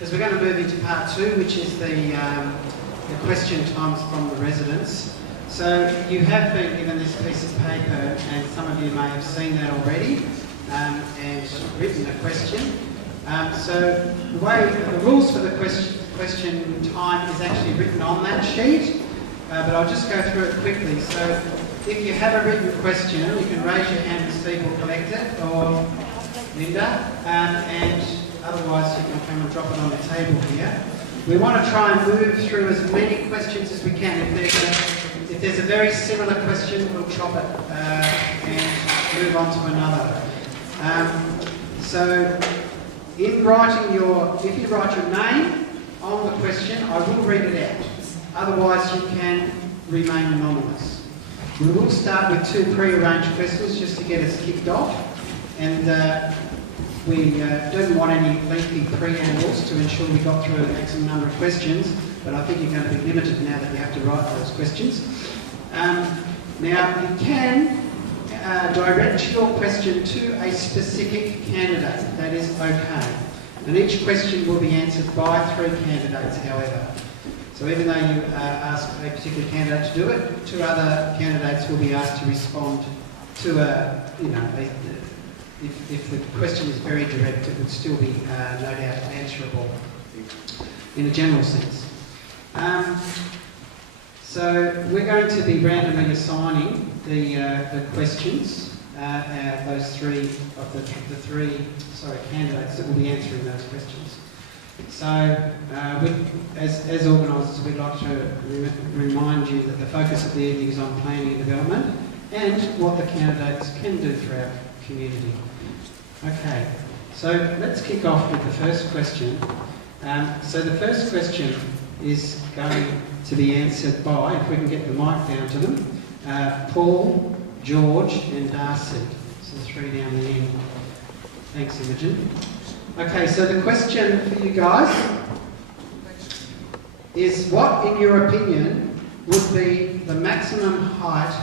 As we're going to move into part 2, which is the question times from the residents. So you have been given this piece of paper, and some of you may have seen that already, and written a question. So the rules for the question time is actually written on that sheet, but I'll just go through it quickly. So if you have a written question, you can raise your hand and Steve will collect it, or Linda, and otherwise you can come and drop it on the table here. We want to try and move through as many questions as we can. If there's a very similar question, we'll chop it and move on to another. So in writing if you write your name on the question, I will read it out. Otherwise you can remain anonymous. We will start with 2 pre-arranged questions just to get us kicked off. And we don't want any lengthy preambles to ensure we got through a maximum number of questions, but I think you're going to be limited now that you have to write those questions. Now, you can direct your question to a specific candidate. That is okay. And each question will be answered by 3 candidates, however. So even though you ask a particular candidate to do it, 2 other candidates will be asked to respond to if the question is very direct, it would still be no doubt answerable in a general sense. So we're going to be randomly assigning the questions, those 3 of the 3 candidates that will be answering those questions. So as organisers, we'd like to remind you that the focus of the evening is on planning and development and what the candidates can do for our community. Okay, so let's kick off with the first question. So the first question is going to be answered by, if we can get the mic down to them, Paul, George and Darcy. So the 3 down the end. Thanks, Imogen. Okay, so the question for you guys is, what, in your opinion, would be the maximum height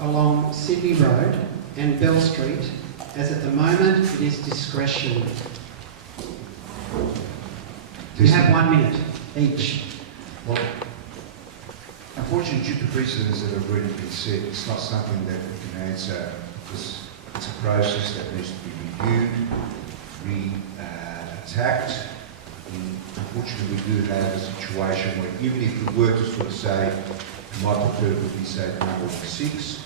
along Sydney Road and Bell Street, as at the moment it is discretionary? You have 1 minute each. Well, unfortunately, due to precedents that have already been set, it's not something that we can answer, because it's a process that needs to be reviewed, attacked. Unfortunately, we do have a situation where even if we were to sort of say, my preferred would be say number 6,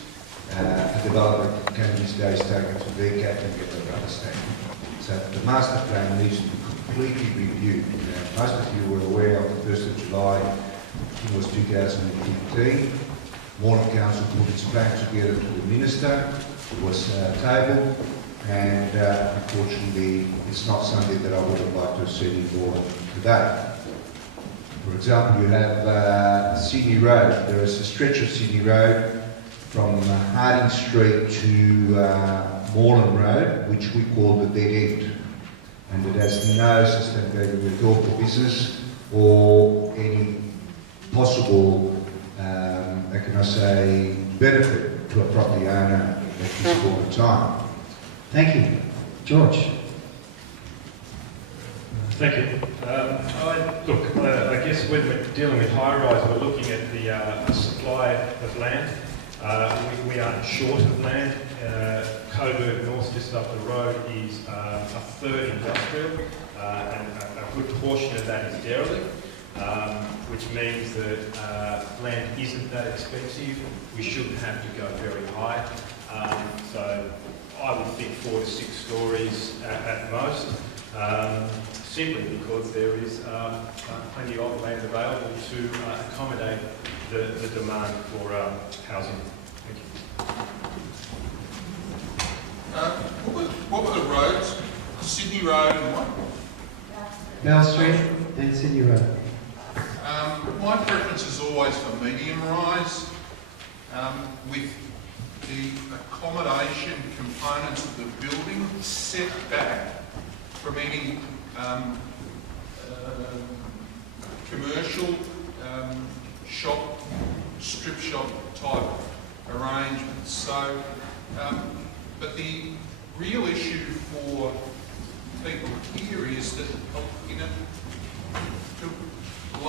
the development can these days take it to their cap and get their understanding. So the master plan needs to be completely reviewed. Most of you were aware of the 1st of July, I think it was 2015. Moreland Council put its plan together to the Minister. It was tabled, and unfortunately it's not something that I would have liked to have seen involved today. For example, you have Sydney Road. There is a stretch of Sydney Road from Harding Street to Moreland Road, which we call the dead end. And it has no sustainability at all for business or any possible, how can I say, benefit to a property owner at this point of time. Thank you. George. Thank you. I guess when we're dealing with high-rise, we're looking at the supply of land. We aren't short of land. Coburg North, just up the road, is a 1/3 industrial, and a good portion of that is derelict, which means that land isn't that expensive. We shouldn't have to go very high. So I would think 4 to 6 stories at most, simply because there is plenty of land available to accommodate the demand for housing. Thank you. What were the roads? Sydney Road and what? Bell Street and Sydney Road. My preference is always for medium rise, with the accommodation components of the building set back from any commercial shop, strip shop type arrangements. So, but the real issue for people here is that,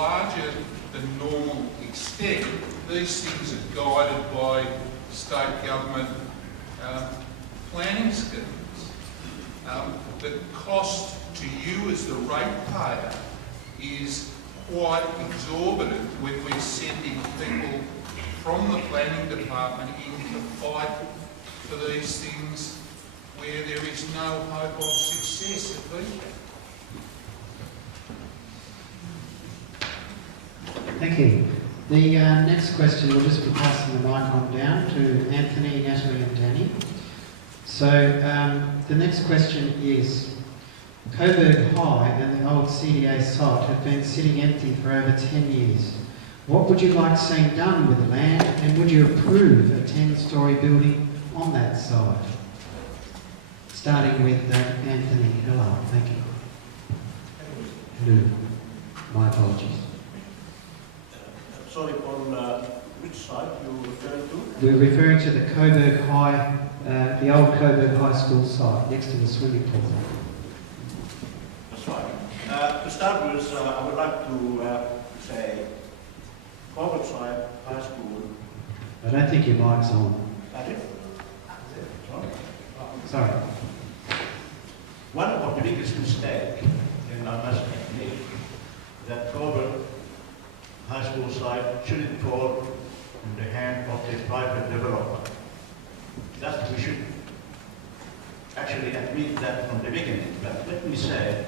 larger than normal extent, these things are guided by state government planning schemes. The cost to you as the ratepayer is quite exorbitant when we're sending people from the planning department in to fight for these things where there is no hope of success at VCAT. Thank you. The next question, we'll just be passing the mic on down to Anthony, Natalie and Danny. So the next question is, Coburg High and the old CDA site have been sitting empty for over 10 years. What would you like seen done with the land, and would you approve a 10-storey building on that site? Starting with Anthony. Hello, thank you. Hello. My apologies. Sorry, on which site you referring to? We're referring to the Coburg High, the old Coburg High School site next to the swimming pool. That's right. To start with, I would like to say Coburg High School. I don't think your mic's on. That is? Sorry. One of the biggest mistakes in our national technique that Coburg High School site shouldn't fall in the hand of the private developer. That we should actually admit that from the beginning. But let me say,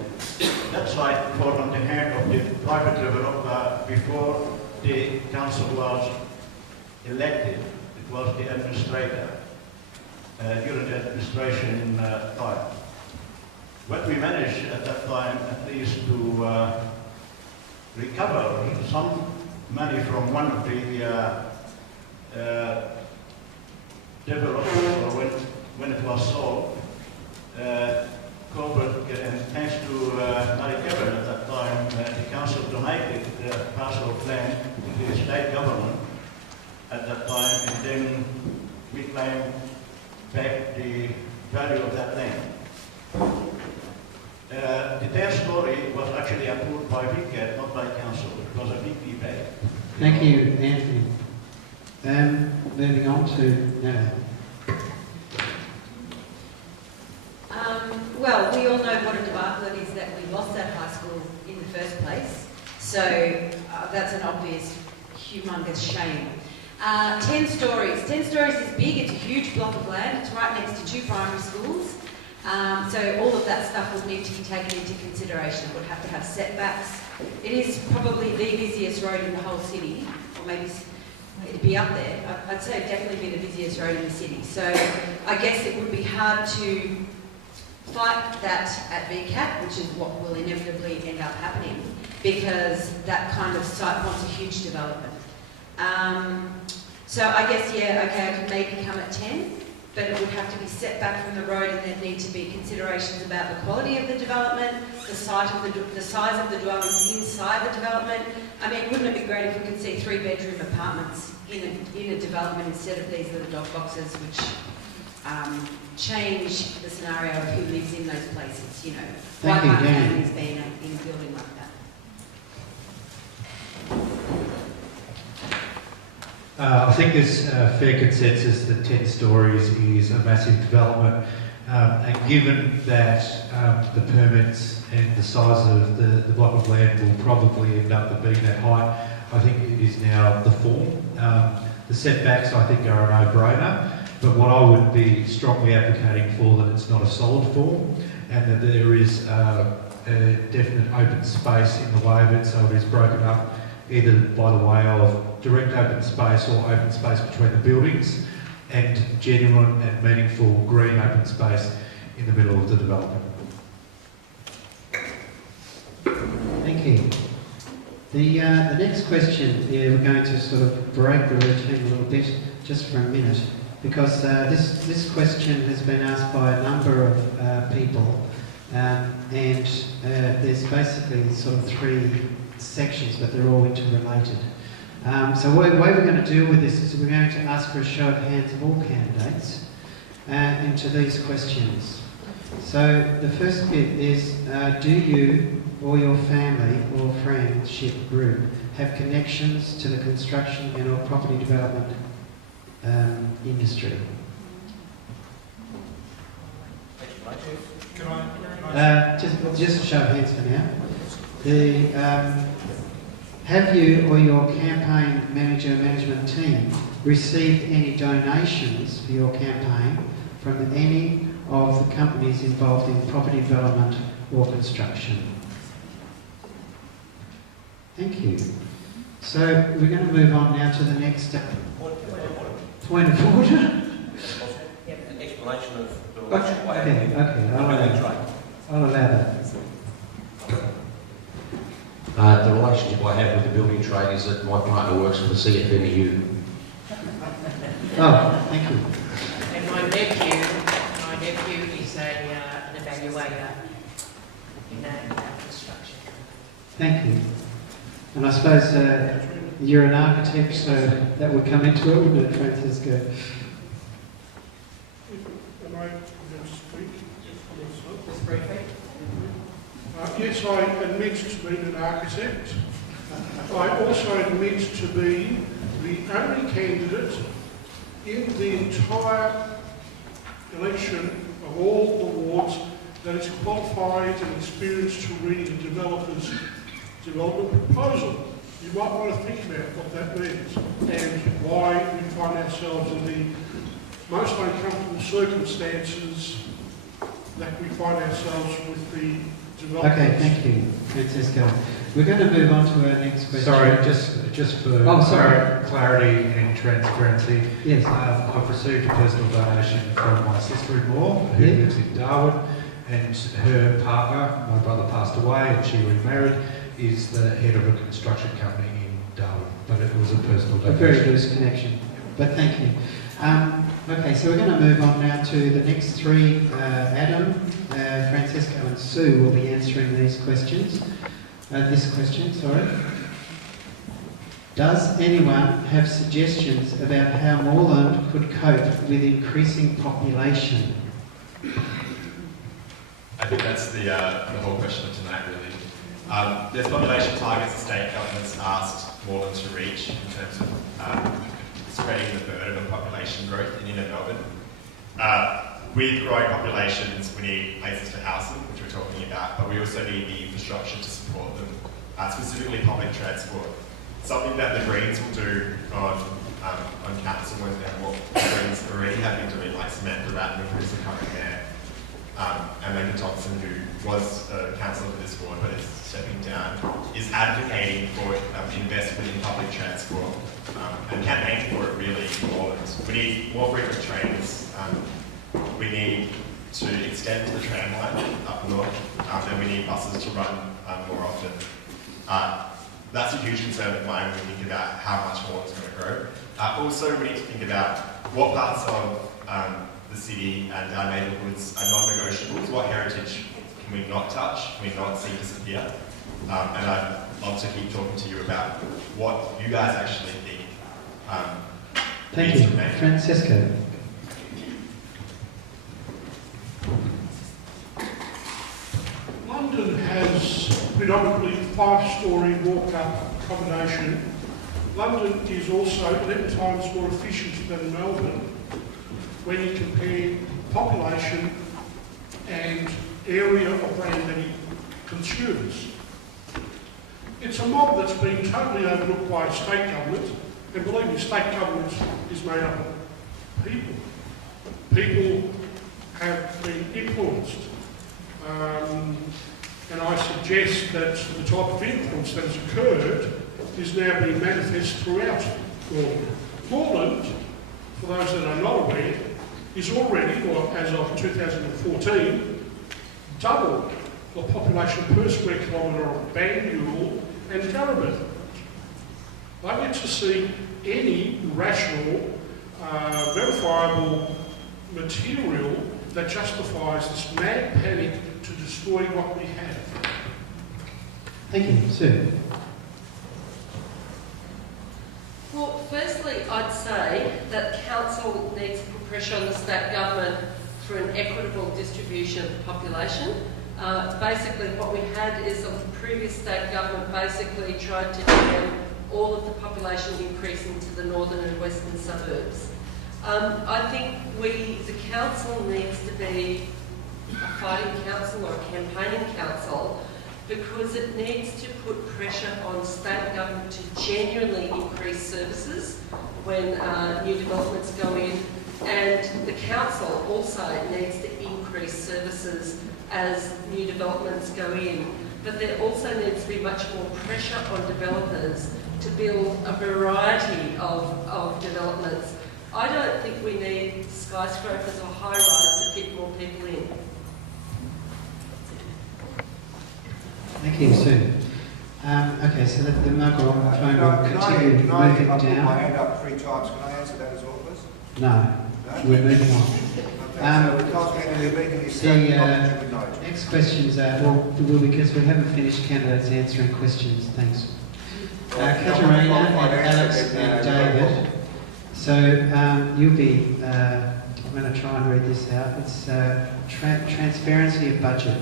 that site fell on the hand of the private developer before the council was elected. It was the administrator during the administration time. What we managed at that time, at least, to recover some money from one of the developers, or when it was sold, Coburg, and thanks to Mary Kevin at that time, the council donated the parcel of land to the state government at that time, and then we claimed back the value of that land. The 10-storey was actually approved by VCAT, not by council. It was a big debate. Thank you, Anthony. Moving on to Natalie. Well, we all know what a debacle it is that we lost that high school in the first place. So that's an obvious, humongous shame. 10 stories. 10 stories is big. It's a huge block of land. It's right next to 2 primary schools. So all of that stuff would need to be taken into consideration. It would have to have setbacks. It is probably the busiest road in the whole city, or maybe it'd be up there. I'd say it'd definitely be the busiest road in the city. So I guess it would be hard to fight that at VCAT, which is what will inevitably end up happening, because that kind of site wants a huge development. So I guess, yeah, okay, I could maybe come at 10, but it would have to be set back from the road, and there'd need to be considerations about the quality of the development, the size of the dwellings inside the development. I mean, wouldn't it be great if we could see 3-bedroom apartments in a development instead of these little dog boxes, which change the scenario of who lives in those places, you know. Why can't families be in a building like that? I think there's a fair consensus that 10 stories is a massive development, and given that the permits and the size of the block of land will probably end up being that height, I think it is now the form. The setbacks, I think, are a no-brainer, but what I would be strongly advocating for that it's not a solid form, and that there is a definite open space in the way of it, so it is broken up either by the way of direct open space or open space between the buildings, and genuine and meaningful green open space in the middle of the development. Thank you. The next question, we're going to sort of break the routine a little bit, just for a minute, because this question has been asked by a number of people, and there's basically sort of 3 sections, but they're all interrelated. So the way we're going to deal with this is we're going to ask for a show of hands of all candidates into these questions. So the first bit is, do you or your family or Friendship Group have connections to the construction and or property development industry? Can I Just a show of hands for now. Have you or your campaign manager management team received any donations for your campaign from any of the companies involved in property development or construction? Thank you. So we're going to move on now to the next point of order. An explanation of the relationship I have Okay, with okay, the building trade. I'll allow that. The relationship I have with the building trade is that my partner works for the CFMEU. Oh, thank you. And my nephew is an evaluator in construction. Thank you. And I suppose you're an architect, so that would come into it, wouldn't it, Francisco? Am I going to speak? Just briefly. Yes, I admit to being an architect. I also admit to being the only candidate in the entire election of all the wards that is qualified and experienced to read a developer's development proposal. You might want to think about what that means and why we find ourselves in the most uncomfortable circumstances that we find ourselves with the developers. Okay, thank you, Francisco. We're going to move on to our next question. Sorry, just for clarity and transparency. Yes. I've received a personal donation from my sister-in-law who Yeah. lives in Darwin, and her partner, my brother, passed away and she remarried, is the head of a construction company in Darwin. But it was a personal donation. A very loose connection, but thank you. Okay, so we're going to move on now to the next three. Adam, Francisco and Sue will be answering these questions. This question, sorry. Does anyone have suggestions about how Moreland could cope with increasing population? I think that's the whole question of tonight, really. There's population targets the state government's asked Moreland to reach in terms of spreading the burden of population growth in inner Melbourne. With growing populations, we need places to house them, which we're talking about, but we also need the infrastructure to support them, specifically public transport. Something that the Greens will do on council and what the Greens already have been doing, like Samantha Ratner, who is the current mayor, and Megan Thompson, who was a councillor for this board but is stepping down, is advocating for investment in public transport and campaigning for it really in Moreland. We need more frequent trains. We need to extend the tram line up north, and we need buses to run more often. That's a huge concern of mine when we think about how much more it's going to grow. Also, we need to think about what parts of the city and our neighbourhoods are non-negotiables. What heritage can we not touch, can we not see disappear? And I'd love to keep talking to you about what you guys actually think Thank needs you. to remain. Francisco. London has predominantly 5-storey walk-up accommodation. London is also 11 times more efficient than Melbourne when you compare population and area of land that it consumes. It's a mob that's been totally overlooked by state government, and believe me, state government is made up of people. People have been influenced. And I suggest that the type of influence that has occurred is now being manifest throughout Moreland. Moreland, for those that are not aware, is already, or as of 2014, double the population per square kilometre of Banyule and Garrabet. I get to see any rational, verifiable material that justifies this mad panic to destroy what we have. Thank you. Sue. Well, firstly, I'd say that council needs to put pressure on the state government through an equitable distribution of the population. Basically, what we had is the previous state government basically tried to jam all of the population increase into the northern and western suburbs. I think the council needs to be a fighting council or a campaigning council, because it needs to put pressure on state government to genuinely increase services when new developments go in, and the council also needs to increase services as new developments go in. But there also needs to be much more pressure on developers to build a variety of developments. I don't think we need skyscrapers or high-rise to fit more people in. Thank you, Sue. Okay, so the microphone will continue moving I put my down. hand up 3 times. Can I answer that as well, please? No, we're moving on. Okay, so we can't get any legally stated with note. Next questions because we haven't finished candidates answering questions. Thanks. Katerina and Alex and David. So you'll be, I'm going to try and read this out. It's transparency of budget.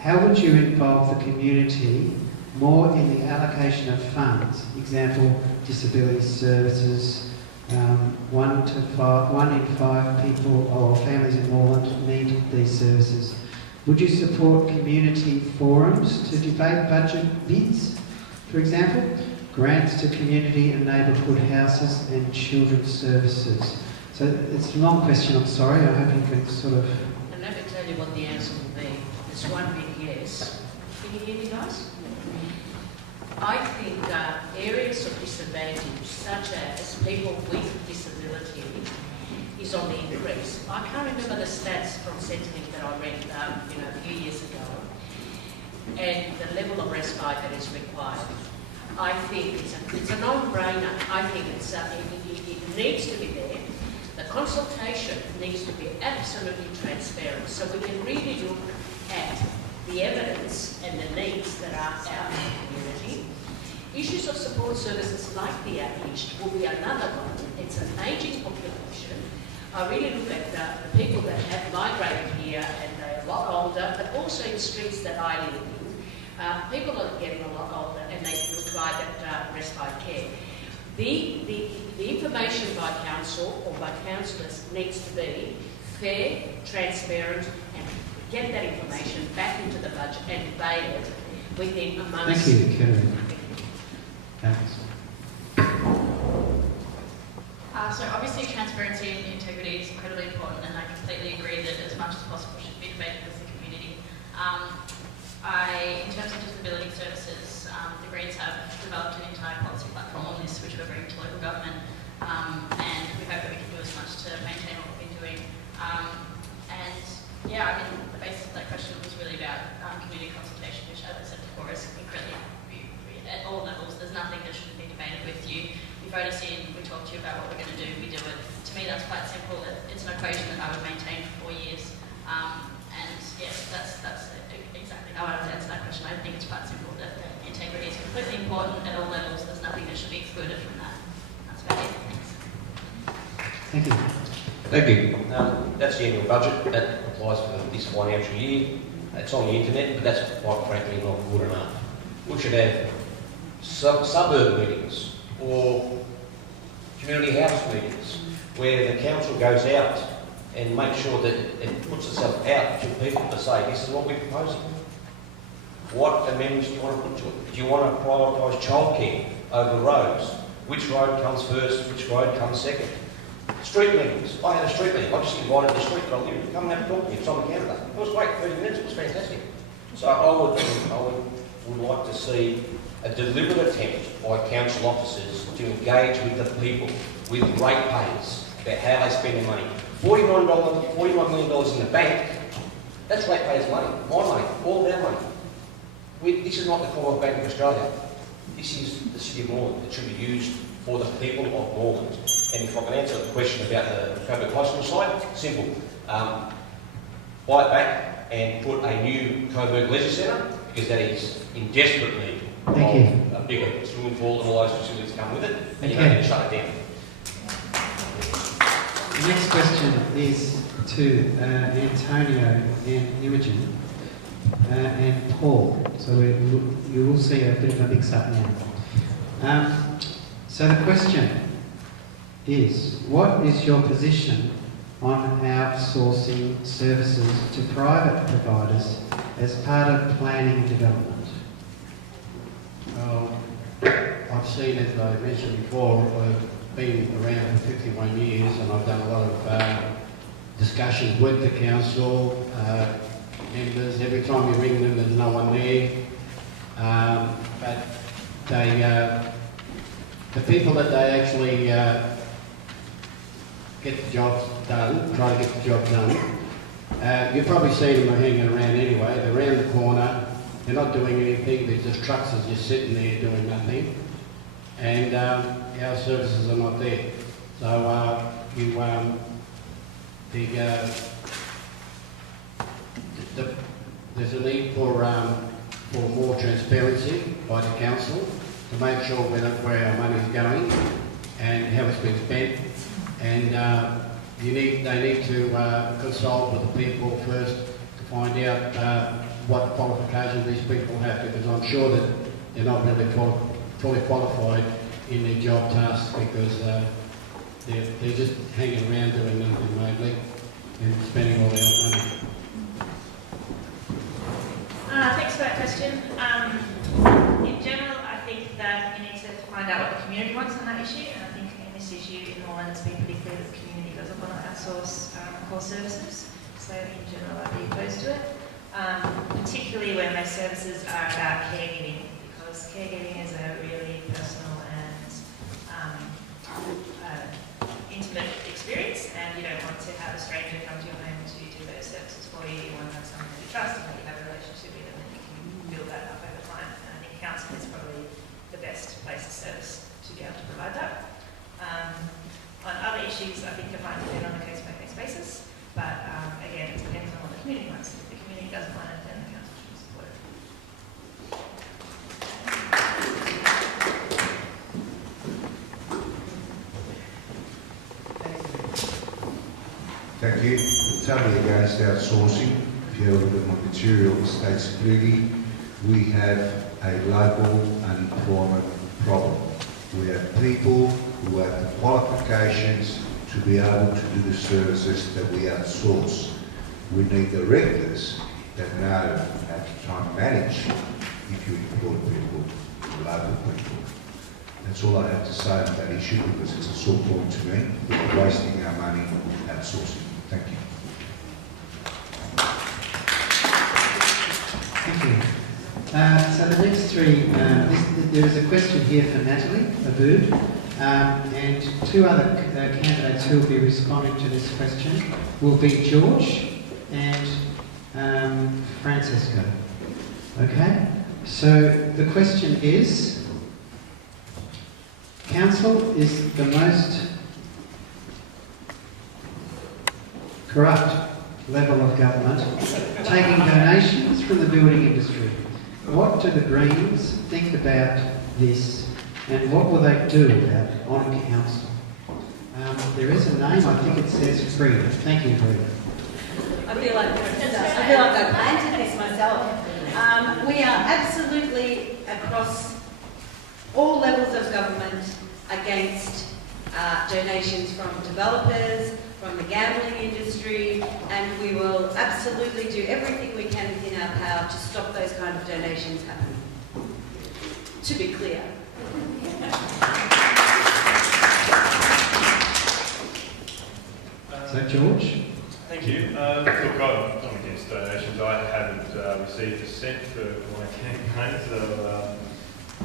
How would you involve the community more in the allocation of funds? Example, disability services. 1 in 5 people or families in Moreland need these services. Would you support community forums to debate budget bids, for example? Grants to community and neighbourhood houses and children's services. So it's a long question, I'm sorry. I hope you can sort of... And let me tell you what the answer will be. It's one big yes. Can you hear me, guys? I think areas of disadvantage, such as people with disability, is on the increase. I can't remember the stats from Centrelink that I read a few years ago, and the level of respite that is required. I think it's a non-brainer. I think it needs to be there. The consultation needs to be absolutely transparent, so we can really look at the evidence and the needs that are out in the community. Issues of support services like the aged will be another one. It's an ageing population. I really look at the people that have migrated here and they're a lot older, but also in streets that I live in. People are getting a lot older and they require that respite care. The information by council or by councillors needs to be fair, transparent, and get that information back into the budget and debate it within a month. Thank you, Karen. Thanks. So obviously transparency and integrity is incredibly important, and I completely agree that as much as possible should be debated with the community. In terms of disability services, the Greens have developed an entire policy platform on this, which we're bringing to local government, and we hope that we can do as much to maintain what we've been doing. The basis of that question was really about community consultation, which, as I said before, is incredibly at all levels. There's nothing that shouldn't be debated with you. You vote us in, we talk to you about what we're going to do, we do it. To me, that's quite simple. It's an equation that I would maintain for 4 years. That's exactly how I would answer that question. I think it's quite simple that integrity is completely important at all levels. There's nothing that should be excluded from that. That's about it. Thanks. Thank you. Thank you. That's the annual budget. That applies for this financial year. It's on the internet, but that's quite frankly not good enough. We should have suburb meetings or community house meetings where the council goes out and makes sure that it puts itself out to people to say, this is what we're proposing. What amendments do you want to put to it? Do you want to prioritise childcare over roads? Which road comes first? Which road comes second? Street meetings. I had a street meeting. I just invited the street that I live in. Come and have a talk to me. It's on the Canada. It was great. 30 minutes. It was fantastic. So I would like to see a deliberate attempt by council officers to engage with the people, with ratepayers, about how they spend their money. $49 million in the bank, that's ratepayers' money, my money, all of our money. This is not the Commonwealth Bank of Australia. This is the City of Moreland. It should be used for the people of Moreland. And if I can answer the question about the Coburg High School site, simple. Buy it back and put a new Coburg Leisure Centre, because that is in desperate need of a bigger swimming pool and all those facilities come with it, and you don't need to shut it down. The next question is to Antonio and Imogen. and Paul. So you will see a bit of a mix-up now. So the question is, what is your position on outsourcing services to private providers as part of planning and development? I've seen, as I mentioned before, I've been around for 51 years and I've done a lot of discussions with the council members. Every time you ring them, there's no one there. But they, the people that they actually get the jobs done, try to get the job done, you've probably seen them hanging around anyway. They're around the corner, they're not doing anything, they're just trucks are just sitting there doing nothing. And our services are not there. So there's a need for more transparency by the council to make sure where our money is going and how it's been spent. And they need to consult with the people first to find out what qualifications these people have, because I'm sure that they're not really fully qualified in their job tasks, because they're just hanging around doing nothing mainly and spending all their money. Thanks for that question. In general, I think that you need to find out what the community wants on that issue, and I think in this issue in Moreland it's been pretty clear that the community doesn't want to outsource core services, so in general I'd be opposed to it, particularly when those services are about caregiving, because caregiving is a really personal and intimate experience, and you don't want to have a stranger come to your home to do those services for you. You want to have someone that you trust and that you have a relationship with, and then you can build that up over time. And I think council is probably the best place to service to be able to provide that. On other issues, I think it might depend on a case-by-case basis, but again, it depends on what the community wants. If the community doesn't want it, then the council should support it. Thank you. Totally against outsourcing. If you have a look at my material, it states clearly we have a local unemployment problem. We have people who have the qualifications to be able to do the services that we outsource. We need directors that know how to try and manage if you employ people, local people. That's all I have to say on that issue, because it's a sore point to me. We're wasting our money outsourcing. Thank you. Thank you. So the next three, there is a question here for Natalie Abood, and two other candidates who will be responding to this question will be George and Francesco. Okay? So the question is, council is the most corrupt level of government, taking donations from the building industry. What do the Greens think about this, and what will they do about it on council? There is a name, I think it says Frida. Thank you, Frida. I feel like I planted this myself. We are absolutely across all levels of government against donations from developers, from the gambling industry, and we will absolutely do everything we can within our power to stop those kind of donations happening. To be clear. So, George? Thank you. Look, I'm against donations. I haven't received a cent for my campaign, so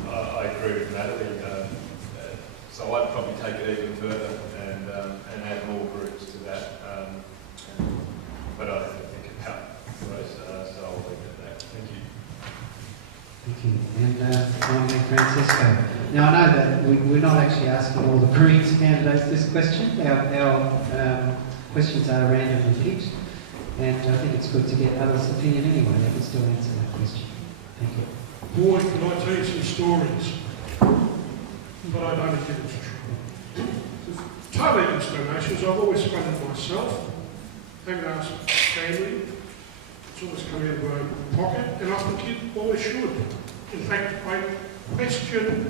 I agree with Natalie. So I'd probably take it even further and add more groups to that. But I don't think it cut those, so I'll leave it at that. Thank you. Thank you. And finally, Francesco. Now, I know that we're not actually asking all the Greens candidates this question. Our questions are randomly picked, and I think it's good to get others' opinion anyway. They can still answer that question. Thank you. Boy, can I tell you some stories, but I don't get into trouble. Totally against donations. I've always funded myself. Haven't asked family It's always come out of our own pocket, and I think it always should. In fact, I question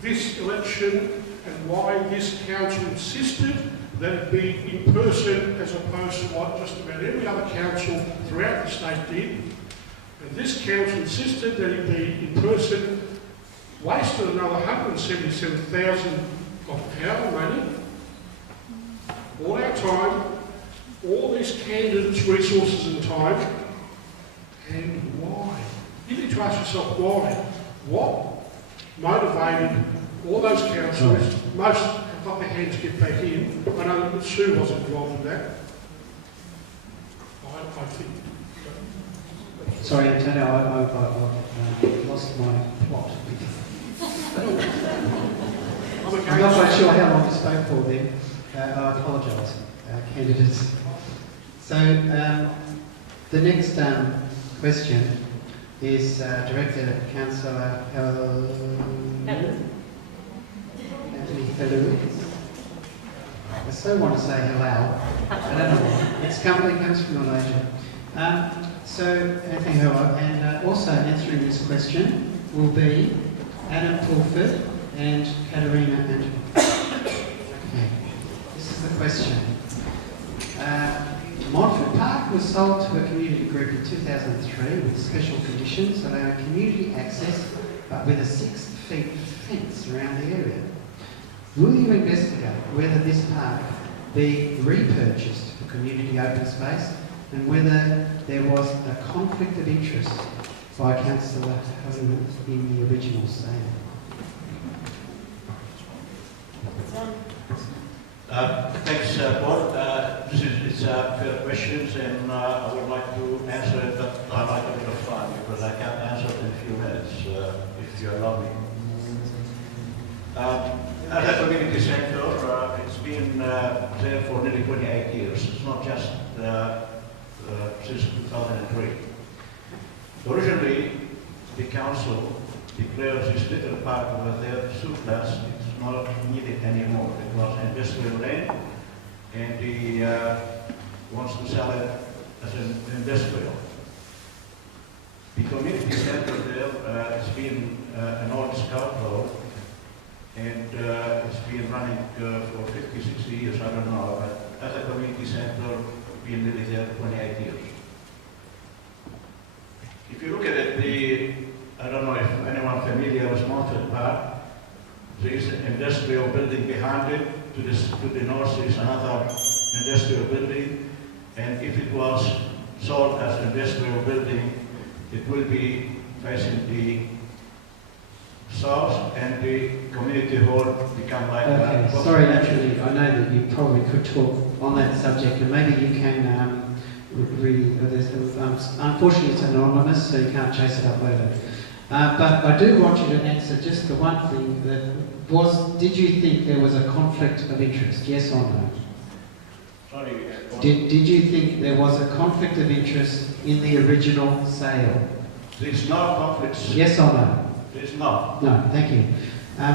this election and why this council insisted that it be in person as opposed to what just about every other council throughout the state did. And this council insisted that it be in person, wasted another $177,000 of our money, all our time, all these candidates' resources and time, and why? You need to ask yourself why. What motivated all those councillors? Most have got their hands to get back in. I know that Sue wasn't involved in that. I think. Sorry, Antonio, I lost my plot. I'm not quite sure how long you spoke for then. I apologise, candidates. So, the next question is Director Councillor Anthony Hello. I so want to say hello. I don't know why. It comes from Malaysia. So, Anthony Hello, and also answering this question will be Adam Pulford and Katerina Anton. Okay. This is the question. Montfort Park was sold to a community group in 2003 with special conditions allowing community access but with a 6-foot fence around the area. Will you investigate whether this park be repurchased for community open space and whether there was a conflict of interest by Councillor Hudson in the original sale? Thanks, Board. It's fair questions, and I would like to answer it, but I'd like a bit of time because I can't answer it in a few minutes, if you allow me. As a community centre, it's been there for nearly 28 years. It's not just since 2003. Originally, the council declared this little park over there surplus. It's not needed anymore. It was industrial land, and he wants to sell it as an industrial. The community centre there has been an old scout road, and it's been running for 50, 60 years, I don't know, but as a community centre, been nearly there 28 years. If you look at it, I don't know if anyone familiar with Montfort Park, there is an industrial building behind it. To the north there is another industrial building, and if it was sold as an industrial building, it will be facing the south, and the community hall become like that. Sorry, naturally, I know that you probably could talk on that subject, and maybe you can unfortunately it's anonymous, so you can't chase it up later. But I do want you to answer just the one thing that was, did you think there was a conflict of interest, yes or no? Sorry. Did you think there was a conflict of interest in the original sale? There's no conflict. Yes or no? There's not. No, thank you.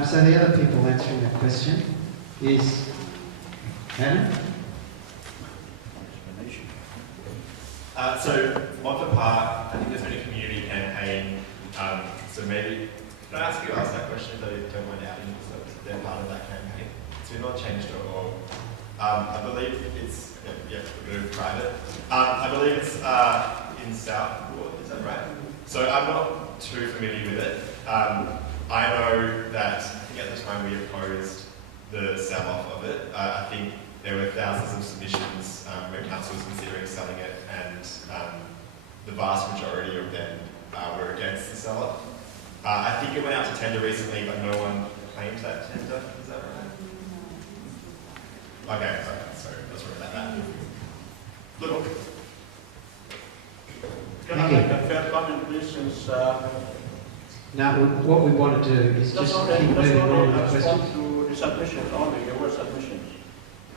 So the other people answering that question is Adam? So, Montfort Park, I think there's been a community campaign, so maybe, can I ask you that question if they don't mind outing, so they're part of that campaign? So we've not changed it all. I believe it's, we're going to private. I believe it's in Southwood, is that right? So I'm not too familiar with it. I know that, I think at the time we opposed the sell-off of it. I think there were thousands of submissions where council was considering selling it, and the vast majority of them were against the sell-off. I think it went out to tender recently, but no one claimed that tender. Is that right? Okay, sorry, I was worried about that. Look. Can I make a fair comment, please, since... No, what we want to do is just keep moving on with the questions. To the submissions only, there were submissions.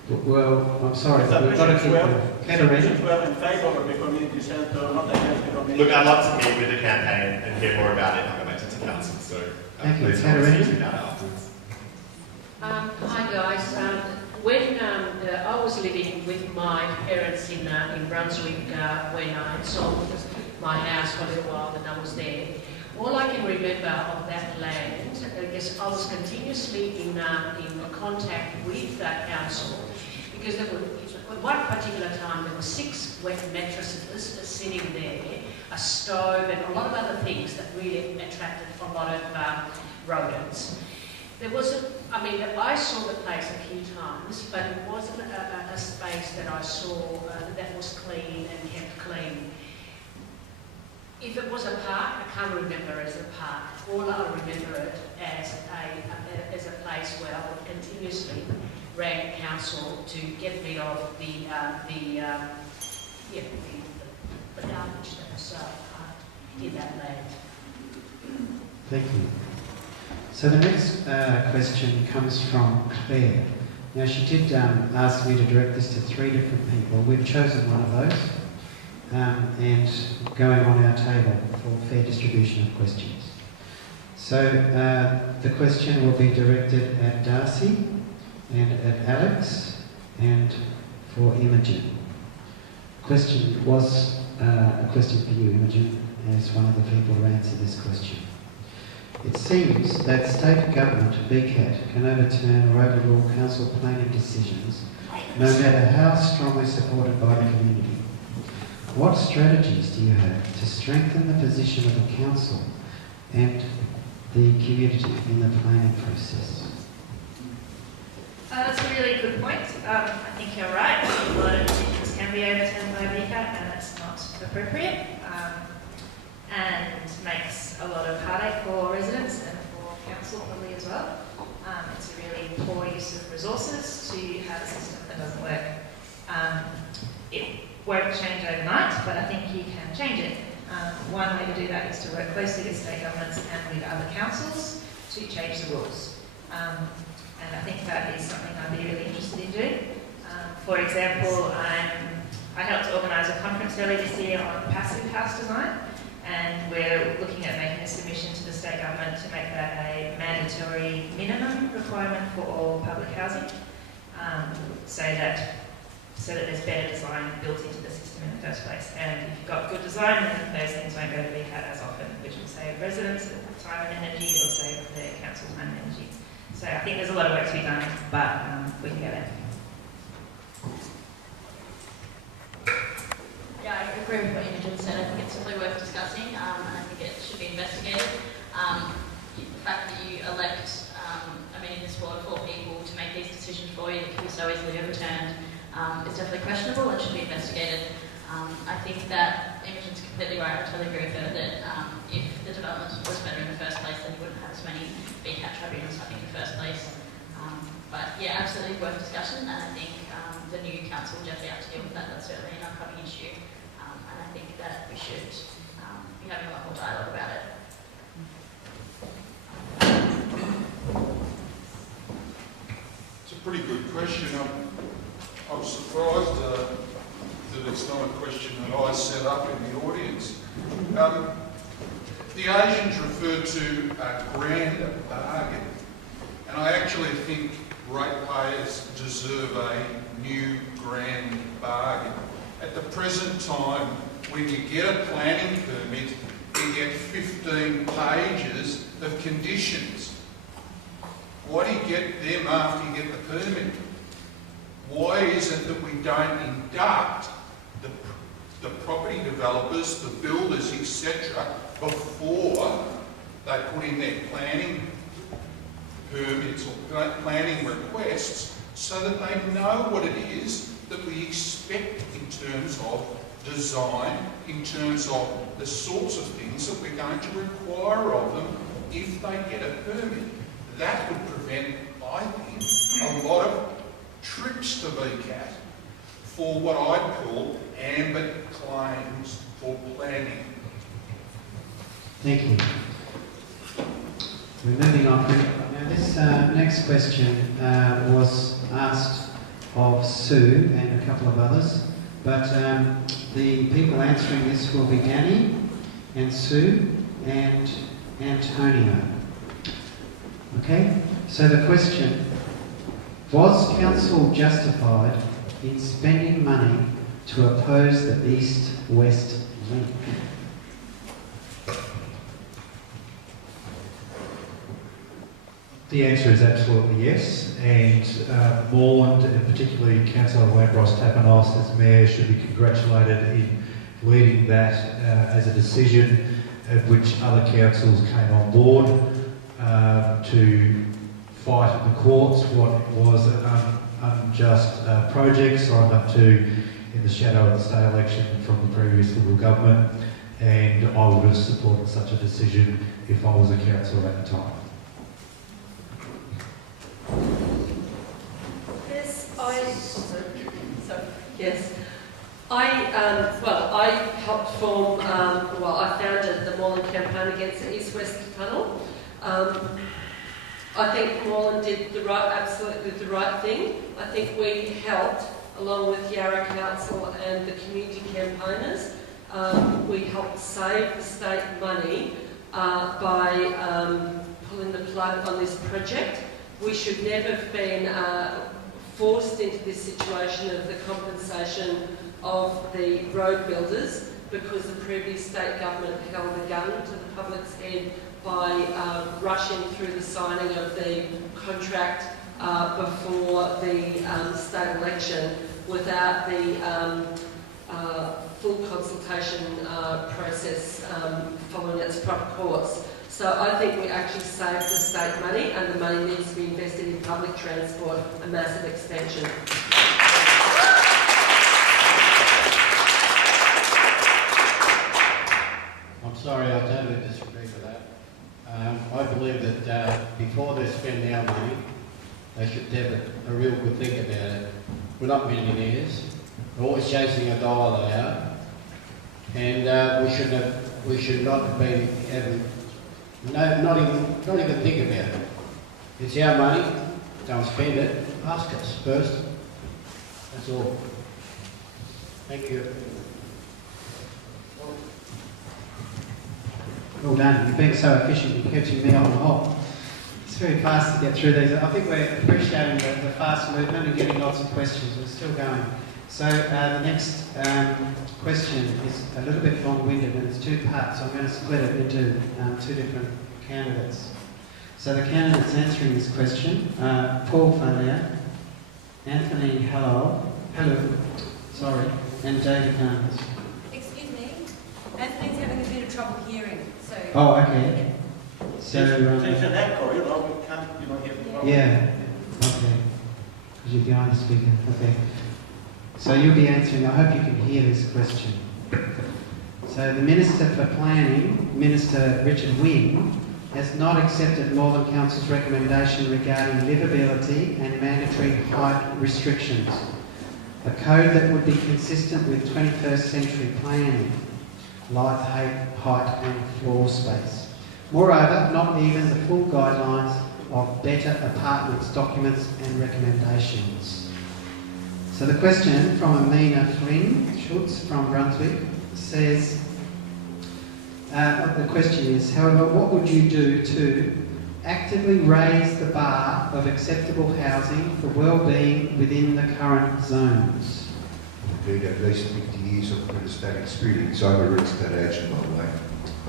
Well, I'm sorry, but we've got to keep moving. Submissions were in favour of the community centre, not against the community. Look, I'd love to meet with the campaign and hear more about it if I'm elected to council, so please come and speak about it afterwards. Hi guys. When I was living with my parents in Brunswick when I sold my house for a little while that I was there. All I can remember of that land, I guess I was continuously in contact with that council, because there were, at one particular time there were 6 wet mattresses sitting there, a stove and a lot of other things that really attracted a lot of rodents. There was, I saw the place a few times, but it wasn't a space that I saw that was clean and kept clean. If it was a park, I can't remember it as a park. All I remember it as a place where I would continuously rang council to get rid of the garbage that was in that land. Thank you. So the next question comes from Claire. Now she did ask me to direct this to 3 different people. We've chosen one of those and going on our table for fair distribution of questions. So the question will be directed at Darcy and at Alex and for Imogen. Question was a question for you, Imogen, as one of the people who answered this question. It seems that state government, BCAT, can overturn or overrule council planning decisions no matter how strongly supported by the community. What strategies do you have to strengthen the position of the council and the community in the planning process? That's a really good point. I think you're right. A lot of decisions can be overturned by BCAT and that's not appropriate. And makes a lot of heartache for residents and for council probably as well. It's a really poor use of resources to have a system that doesn't work. It won't change overnight, but I think you can change it. One way to do that is to work closely with state governments and with other councils to change the rules. And I think that is something I'd be really interested in doing. For example, I helped organise a conference earlier this year on passive house design. And we're looking at making a submission to the state government to make that a mandatory minimum requirement for all public housing, so that there's better design built into the system in the first place. And if you've got good design, then those things won't go to BCAT as often, which will save residents time and energy, it'll save the council time and energy. So I think there's a lot of work to be done, but we can get there. Yeah, I agree with what Imogen said. I think it's simply worth discussing, and I think it should be investigated. The fact that you elect, in this world, 4 people to make these decisions for you that can be so easily overturned is definitely questionable and should be investigated. I think that Imogen's completely right. I totally agree with her that if the development was better in the first place, then you wouldn't have as many BCAT tribunals, I think, in the first place. But yeah, absolutely worth discussion, and I think the new council will definitely have to deal with that. That's certainly an upcoming issue. And I think that we should be having a lot more dialogue about it. It's a pretty good question. I was surprised that it's not a question that I set up in the audience. The Asians refer to a grand bargain, and I actually think ratepayers deserve a new grand bargain. At the present time, when you get a planning permit, you get 15 pages of conditions. Why do you get them after you get the permit? Why is it that we don't induct the property developers, the builders, etc., before they put in their planning permits or planning requests, so that they know what it is that we expect in terms of design, in terms of the sorts of things that we're going to require of them if they get a permit. That would prevent, I think, a lot of trips to BCAT for what I'd call ambit claims for planning. Thank you. We're moving on. Now this next question was asked of Sue and a couple of others, but the people answering this will be Danny and Sue and Antonio. Okay, so the question: was council justified in spending money to oppose the east-west link? The answer is absolutely yes, and Moreland, and particularly Councillor Lambros Tapanos as Mayor, should be congratulated in leading that as a decision of which other councils came on board to fight in the courts what was an unjust project signed up to in the shadow of the state election from the previous Liberal government, and I would have supported such a decision if I was a councillor at the time. Yes, I helped form, I founded the Moreland campaign against the East-West Tunnel. I think Moreland did absolutely the right thing. I think we helped, along with Yarra Council and the community campaigners, we helped save the state money by pulling the plug on this project. We should never have been forced into this situation of the compensation of the road builders because the previous state government held a gun to the public's head by rushing through the signing of the contract before the state election without the full consultation process following its proper course. So I think we actually saved the state money, and the money needs to be invested in public transport, a massive expansion. I'm sorry, I totally disagree with that. I believe that before they spend our money, they should have a real good think about it. We're not millionaires. We're always chasing a dollar they are, and we should not have been having. Not even think about it. It's our money, don't spend it, ask us first. That's all. Thank you. Well done. You've been so efficient in catching me on the hop. It's very fast to get through these. I think we're appreciating the fast movement and getting lots of questions. We're still going. So the next question is a little bit long-winded and it's two parts. So I'm going to split it into two different candidates. So the candidates answering this question, Paul Falia, Anthony Hello, and David Harms. Excuse me, Anthony's having a bit of trouble hearing, so... Oh, okay. So... yeah, okay. Because you're behind the speaker, okay. So you'll be answering, I hope you can hear this question. So the Minister for Planning, Minister Richard Wynne, has not accepted Moreland Council's recommendation regarding livability and mandatory height restrictions, a code that would be consistent with 21st century planning, light, height and floor space. Moreover, not even the full guidelines of better apartments documents and recommendations. So the question from Amina Flynn Schultz from Brunswick says, the question is, however, what would you do to actively raise the bar of acceptable housing for well-being within the current zones? Indeed, at least 50 years of real estate experience. I'm a real estate agent, by the way,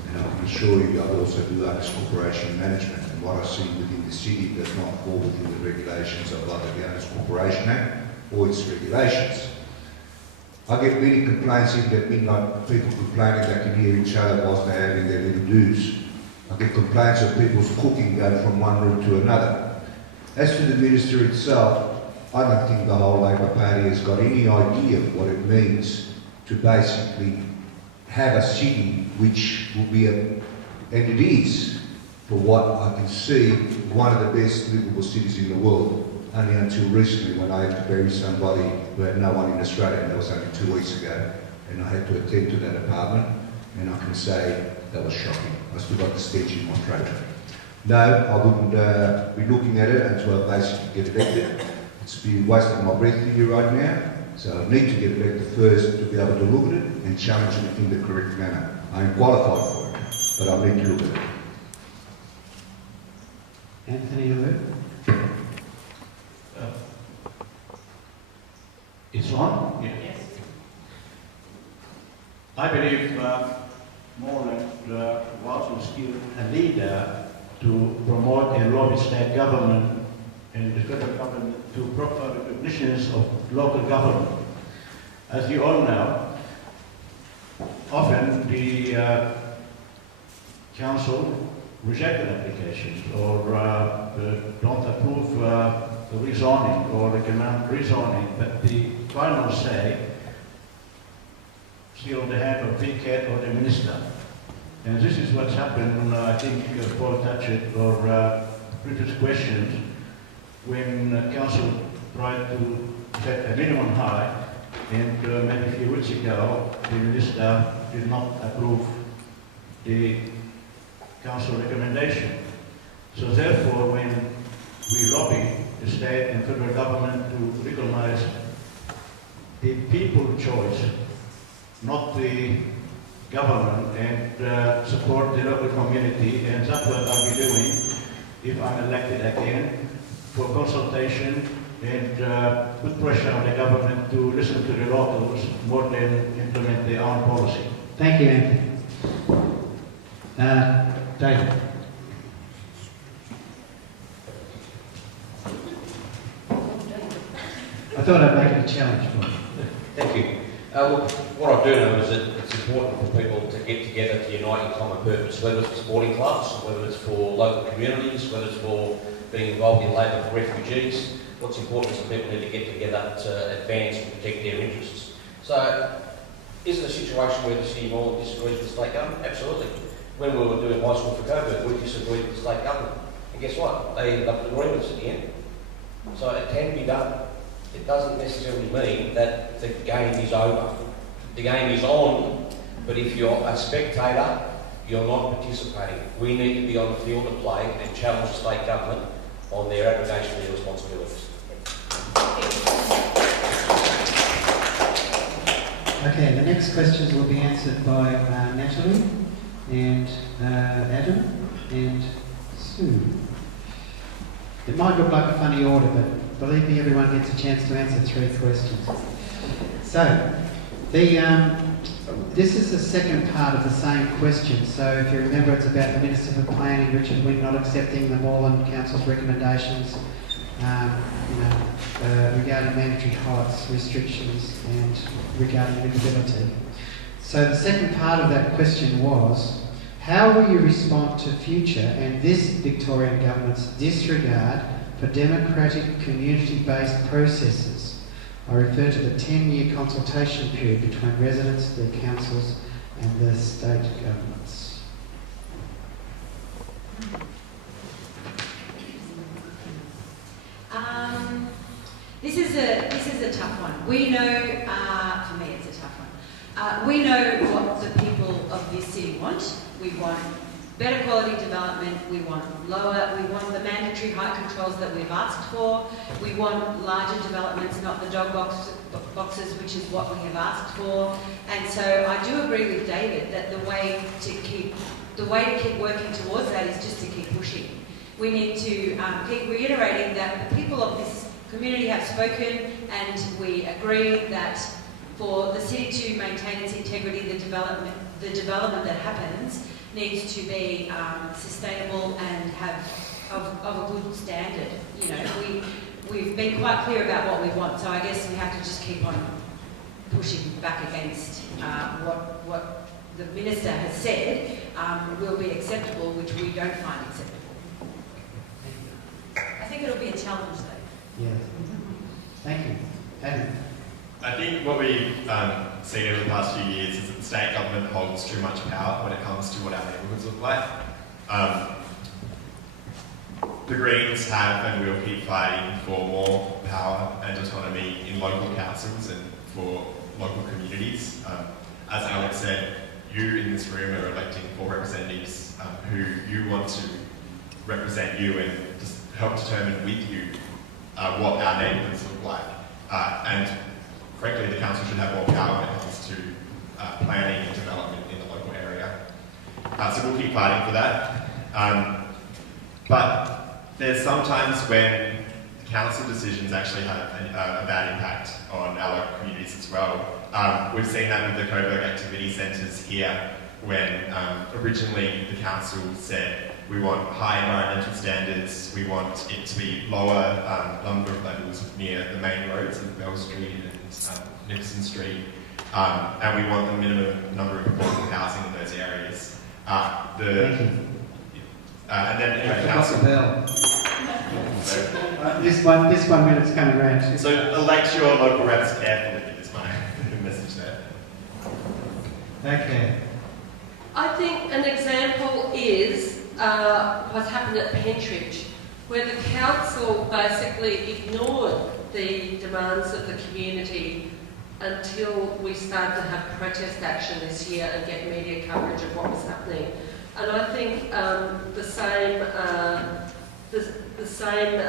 and I can assure you I also do owners corporation management, and what I see within the city does not fall within the regulations of either the Owners Corporation Act or its regulations. I get many complaints even at midnight, people complaining they can hear each other whilst they're having their little do's. I get complaints of people's cooking going from one room to another. As to the Minister itself, I don't think the whole Labor Party has got any idea of what it means to basically have a city which will be and it is, for what I can see, one of the best livable cities in the world. Only until recently when I had to bury somebody who had no one in Australia, and that was only 2 weeks ago, and I had to attend to that apartment, and I can say that was shocking. I still got the stench in my throat. No, I wouldn't be looking at it until I basically get elected. It's been wasting my breath here right now, so I need to get elected first to be able to look at it and challenge it in the correct manner. I am qualified for it, but I need to look at it. Anthony Alert. It's on? Yeah. Yes. I believe Moreland was still a leader to promote and lobby state government and the federal government to proper recognitions of local government. As you all know, often the council reject applications or don't approve the rezoning or recommend rezoning, but the final say still in the hand of VCAT or the minister. And this is what's happened, I think Paul touched it, or previous questions, when council tried to set a minimum high, and maybe a few weeks ago, the minister did not approve the council recommendation. So therefore, when we lobby the state and federal government to recognize the people's choice, not the government, and support the local community, and that's what I'll be doing if I'm elected again, for consultation and put pressure on the government to listen to the locals more than implement their own policy. Thank you, Anthony. David. I thought I'd make it a challenge for you. Thank you. Look, what I do know is that it's important for people to get together to unite in common purpose, whether it's for sporting clubs, whether it's for local communities, whether it's for being involved in labour for refugees. What's important is that people need to get together to advance and protect their interests. So, is it a situation where the City of Moreland disagrees with the state government? Absolutely. When we were doing high school for Coburg, we disagreed with the state government. And guess what? They ended up with agreements at the end. So it can be done. It doesn't necessarily mean that the game is over. The game is on, but if you're a spectator, you're not participating. We need to be on the field of play and challenge the state government on their abrogation of their responsibilities. Okay, the next questions will be answered by Natalie and Adam and Sue. It might look like a funny order, but believe me, everyone gets a chance to answer 3 questions. So, this is the second part of the same question. So, if you remember, it's about the Minister for Planning, Richard Wing, not accepting the Moreland Council's recommendations, regarding mandatory heights restrictions and regarding livability. So, the second part of that question was, how will you respond to future and this Victorian Government's disregard for democratic community-based processes? I refer to the 10-year consultation period between residents, their councils and the state governments. This is a tough one. We know, for me it's a tough one. We know what the people of this city want. We want better quality development, we want the mandatory height controls that we've asked for, we want larger developments, not the dog boxes, which is what we have asked for. And so I do agree with David that the way to keep working towards that is just to keep pushing. We need to keep reiterating that the people of this community have spoken, and we agree that for the city to maintain its integrity, the development that happens needs to be sustainable and have of a good standard. You know, we've been quite clear about what we want, so I guess we have to just keep on pushing back against what the minister has said will be acceptable, which we don't find acceptable. I think it'll be a challenge, though. Yeah. Thank you. Adam. I think what we've seen over the past few years is that the state government holds too much power when it comes to what our neighbourhoods look like. The Greens have and will keep fighting for more power and autonomy in local councils and for local communities. As Alex said, you in this room are electing 4 representatives who you want to represent you and just help determine with you what our neighbourhoods look like. And frankly, the council should have more power when it comes to planning and development in the local area. So we'll keep fighting for that. But there's sometimes when council decisions actually have a bad impact on our local communities as well. We've seen that with the Coburg activity centres here, when originally the council said We want high environmental standards. We want it to be lower number of levels near the main roads of Bell Street and Nicholson Street. And we want the minimum number of affordable housing in those areas. Thank you. And then I forgot the bell. This 1 minute's coming round. So elect your local reps carefully is my message there. Okay. I think an example is what's happened at Pentridge, where the council basically ignored the demands of the community until we started to have protest action this year and get media coverage of what was happening. And I think the same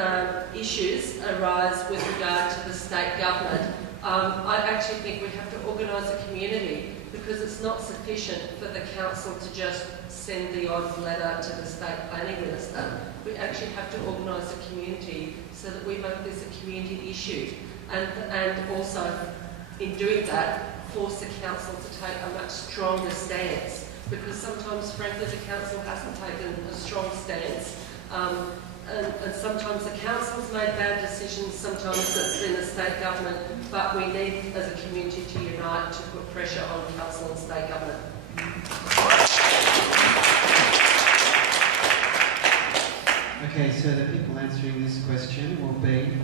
issues arise with regard to the state government. I actually think we have to organise a community, because it's not sufficient for the council to just send the odd letter to the state planning minister. We actually have to organise a community so that we make this a community issue, and also in doing that force the council to take a much stronger stance, because sometimes frankly the council hasn't taken a strong stance. And sometimes the council's made bad decisions, sometimes it's been the state government, but we need as a community to unite to put pressure on council and state government. Okay, so the people answering this question will be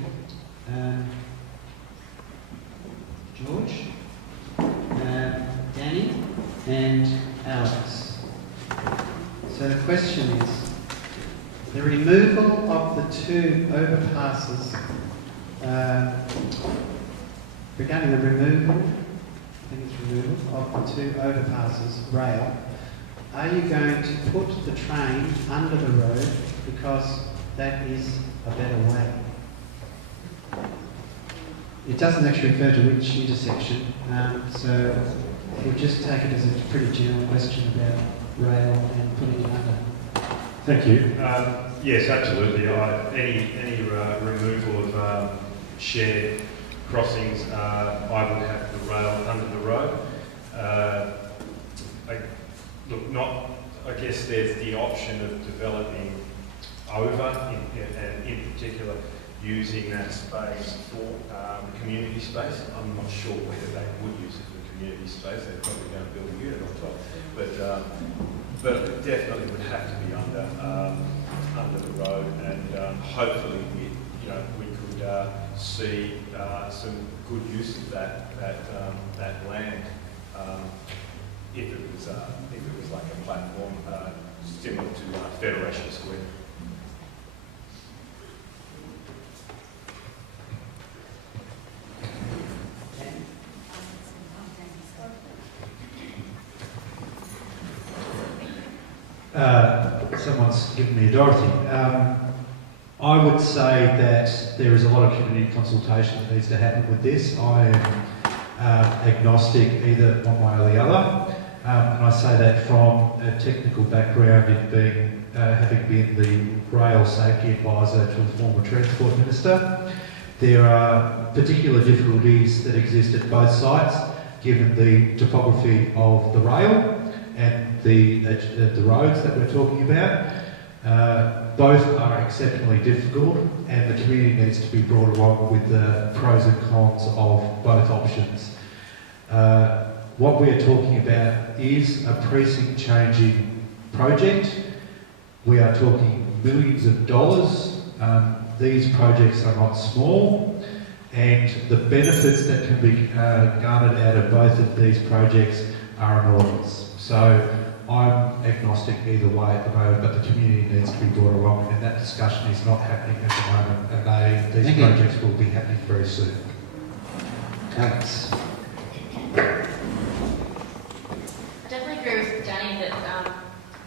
George, Danny and Alex. So the question is, the removal of the two overpasses, regarding the removal, I think it's removal of the two overpasses rail, are you going to put the train under the road because that is a better way? It doesn't actually refer to which intersection, so we'll just take it as a pretty general question about rail and putting it under. Thank you. Yes, absolutely. Any removal of shared crossings, I would have the rail under the road. I guess there's the option of developing over, and in particular using that space for community space. I'm not sure whether they would use it for community space. They're probably going to build a unit on top, but it definitely would have to be under the road, and hopefully we could see some good use of that land if it was like a platform similar to Federation Square. Someone's given me a Dorothy. I would say that there is a lot of community consultation that needs to happen with this. I am agnostic either one way or the other, and I say that from a technical background in being, having been the rail safety advisor to the former Transport Minister. There are particular difficulties that exist at both sites, given the topography of the rail and the roads that we're talking about. Both are exceptionally difficult, and the community needs to be brought along with the pros and cons of both options. What we're talking about is a precinct changing project. We are talking millions of dollars. These projects are not small, and the benefits that can be garnered out of both of these projects are enormous. So I'm agnostic either way at the moment, but the community needs to be brought along, and that discussion is not happening at the moment, and these projects will be happening very soon. Thanks. I definitely agree with Danny that I've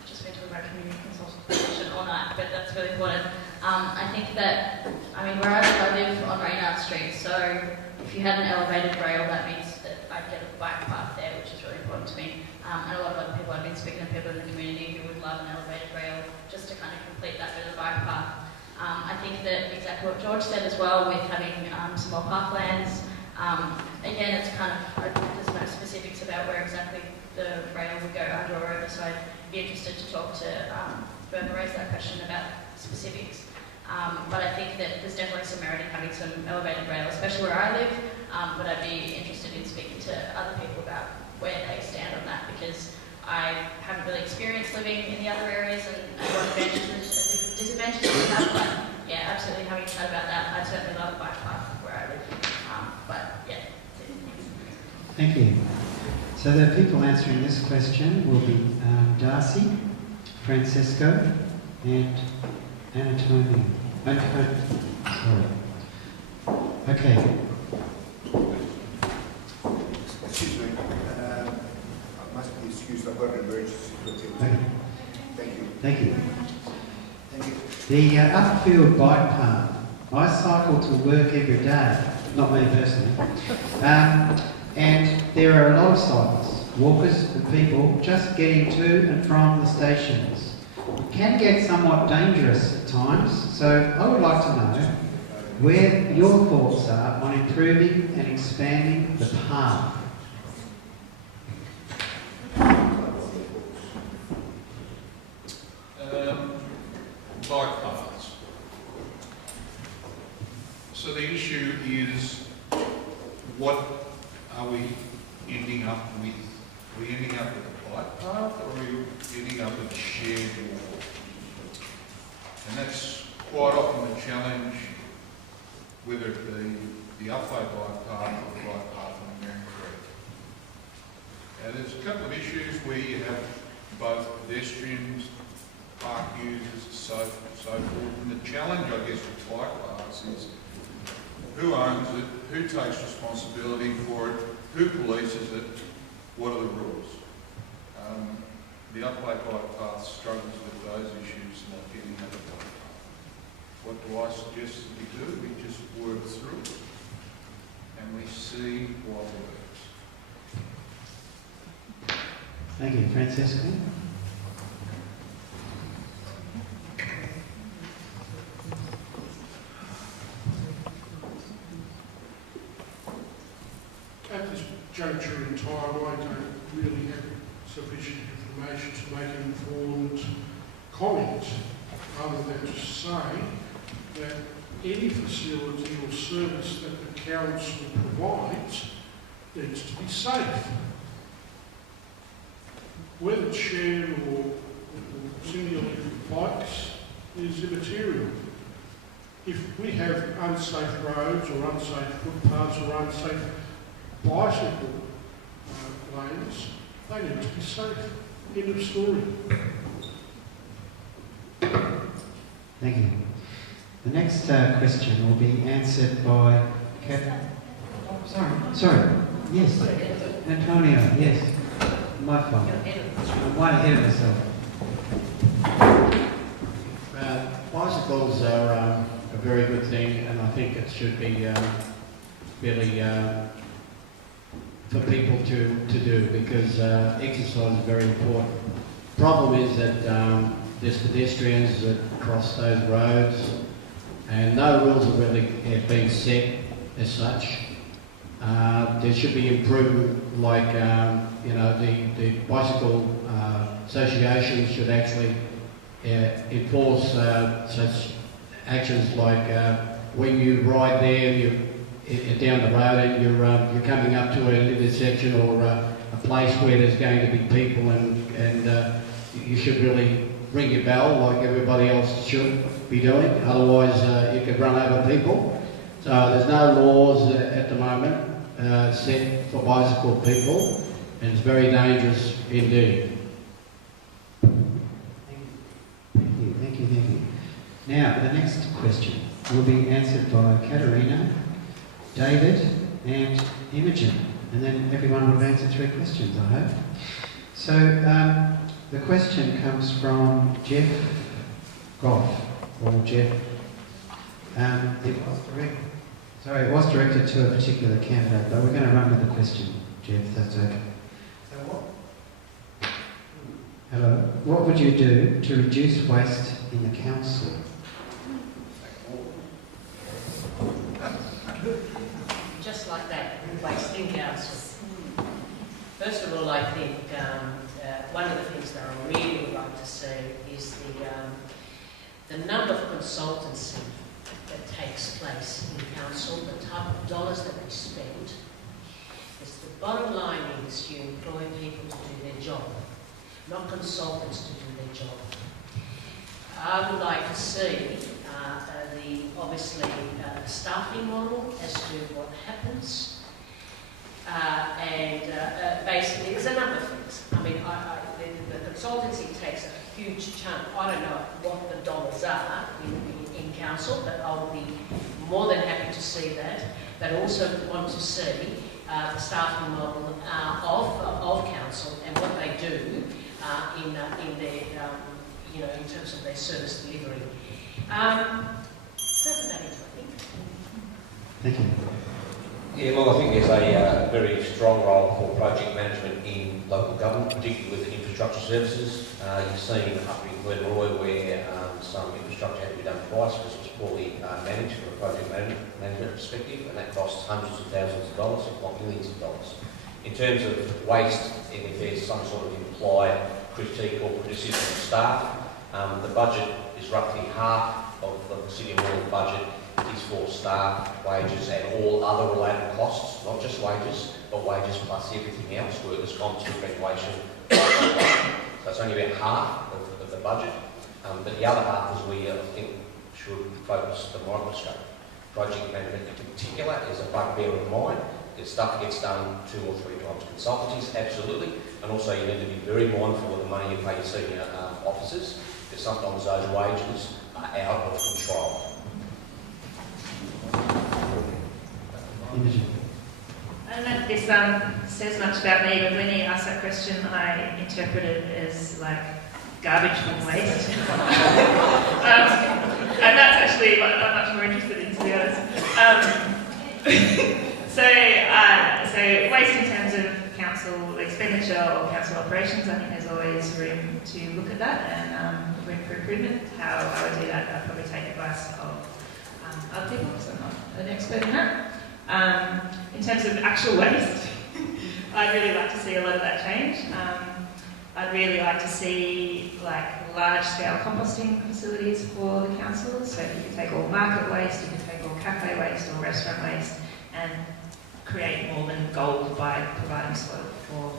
just been talking about community consultation all night, but that's really important. I think that, where I live on Reynard Street, so if you had an elevated rail, that means that I'd get a bike path there, which is really important to me. And a lot of other people, I've been speaking to people in the community who would love an elevated rail just to kind of complete that bit of the bike path. I think that exactly what George said as well, with having some more parklands. Again, it's kind of, there's no specifics about where exactly the rail would go under or over, so I'd be interested to talk to further raise that question about specifics. But I think that there's definitely some merit in having some elevated rail, especially where I live. But I'd be interested in speaking to other people about where they stand on that, because I haven't really experienced living in the other areas and what advantages and disadvantages we have. But yeah, absolutely having a chat about that. I'd certainly love a bike path where I live. But yeah. Thank you. So the people answering this question will be Darcy, Francesco, and Antonio. Sorry. Okay. Excuse me. I must be excused. I've got an emergency to attend to. Okay. Thank you. Thank you. Thank you. The upfield bike path. I cycle to work every day. Not me personally. And there are a lot of cyclists, walkers and people just getting to and from the stations. It can get somewhat dangerous at times, so I would like to know where your thoughts are on improving and expanding the path. Bike paths. So the issue is, what are we ending up with? Are we ending up with a bike path, or are we ending up with a shared walk? And that's quite often the challenge, whether it be the upway bike path or the bike path on the Merrin Creek. Now there's a couple of issues where you have both pedestrians, park users, so forth. And the challenge, I guess, with bike paths is who owns it, who takes responsibility for it, who polices it, what are the rules? The upway bike path struggles with those issues, not getting out of the bike path. What do I suggest that we do? We just work through it and we see what works. Thank you, Francesco. At this juncture in time, I don't really have sufficient information to make an informed comment, other than to say that any facility or service that the council provides needs to be safe. Whether it's shared or simulated bikes is immaterial. If we have unsafe roads or unsafe footpaths or unsafe bicycle lanes, they need to be safe. End of story. Thank you. The next question will be answered by Sorry. Yes. Antonio, yes. My fault. I'm one ahead of myself. Bicycles are a very good thing, and I think it should be really for people to do, because exercise is very important. Problem is that there's pedestrians that cross those roads, and no rules have really been set as such. There should be improvement, like the bicycle associations should actually enforce such actions, like when you ride there, down the road, and you're coming up to an intersection or a place where there's going to be people, and you should really ring your bell like everybody else should be doing. Otherwise, you could run over people. So there's no laws at the moment set for bicycle people, and it's very dangerous indeed. Thank you. Now, the next question will be answered by Katerina, David and Imogen, and then everyone will have answered 3 questions, I hope. So the question comes from Jeff Goff, or Jeff. It was directed to a particular candidate, but we're going to run with the question, Jeff, if that's okay. Hello. What would you do to reduce waste in the council? Just like that, waste in council. First of all, I think one of the things that I really would like to to see is the number of consultancy that takes place in council, the type of dollars that we spend. Because the bottom line is you employ people to do their job, not consultants to do their job. I would like to see obviously the staffing model as to what happens. Basically, there's a number of things. I mean, the consultancy takes a huge chunk. I don't know what the dollars are in council, but I would be more than happy to see that. But also want to see the staffing model of council and what they do in their, in terms of their service delivery. That's about it, I think. Thank you. Yeah, well, I think there's a very strong role for project management in local government, particularly with infrastructure services. You've seen up in Glenroy where some infrastructure had to be done twice because it was poorly managed from a project management perspective, and that costs hundreds of thousands of dollars, if not millions of dollars. In terms of waste, and if there's some sort of implied critique or criticism of staff, the budget is roughly half of the City of Moreland budget is for staff, wages and all other related costs, not just wages, but wages plus everything else, workers' comp, superannuation. So it's only about half of the budget, but the other half is we, I think, should focus the microscope. Project management in particular is a bugbear of mine. If stuff gets done 2 or 3 times consultancies, absolutely, and also you need to be very mindful of the money you pay your senior officers, because sometimes those wages are out of control. I don't know if this says much about me, but when you ask that question, I interpret it as like garbage from waste. And that's actually what I'm much more interested in, to be honest. So waste in terms of council expenditure or council operations, I think there's always room to look at that and room for improvement. How I would do that, I'd probably take advice of other people, because I'm not an expert in that. In terms of actual waste, I'd really like to see a lot of that change. I'd really like to see large-scale composting facilities for the council. So if you could take all market waste, you could take all cafe waste or restaurant waste, and create more than gold by providing soil for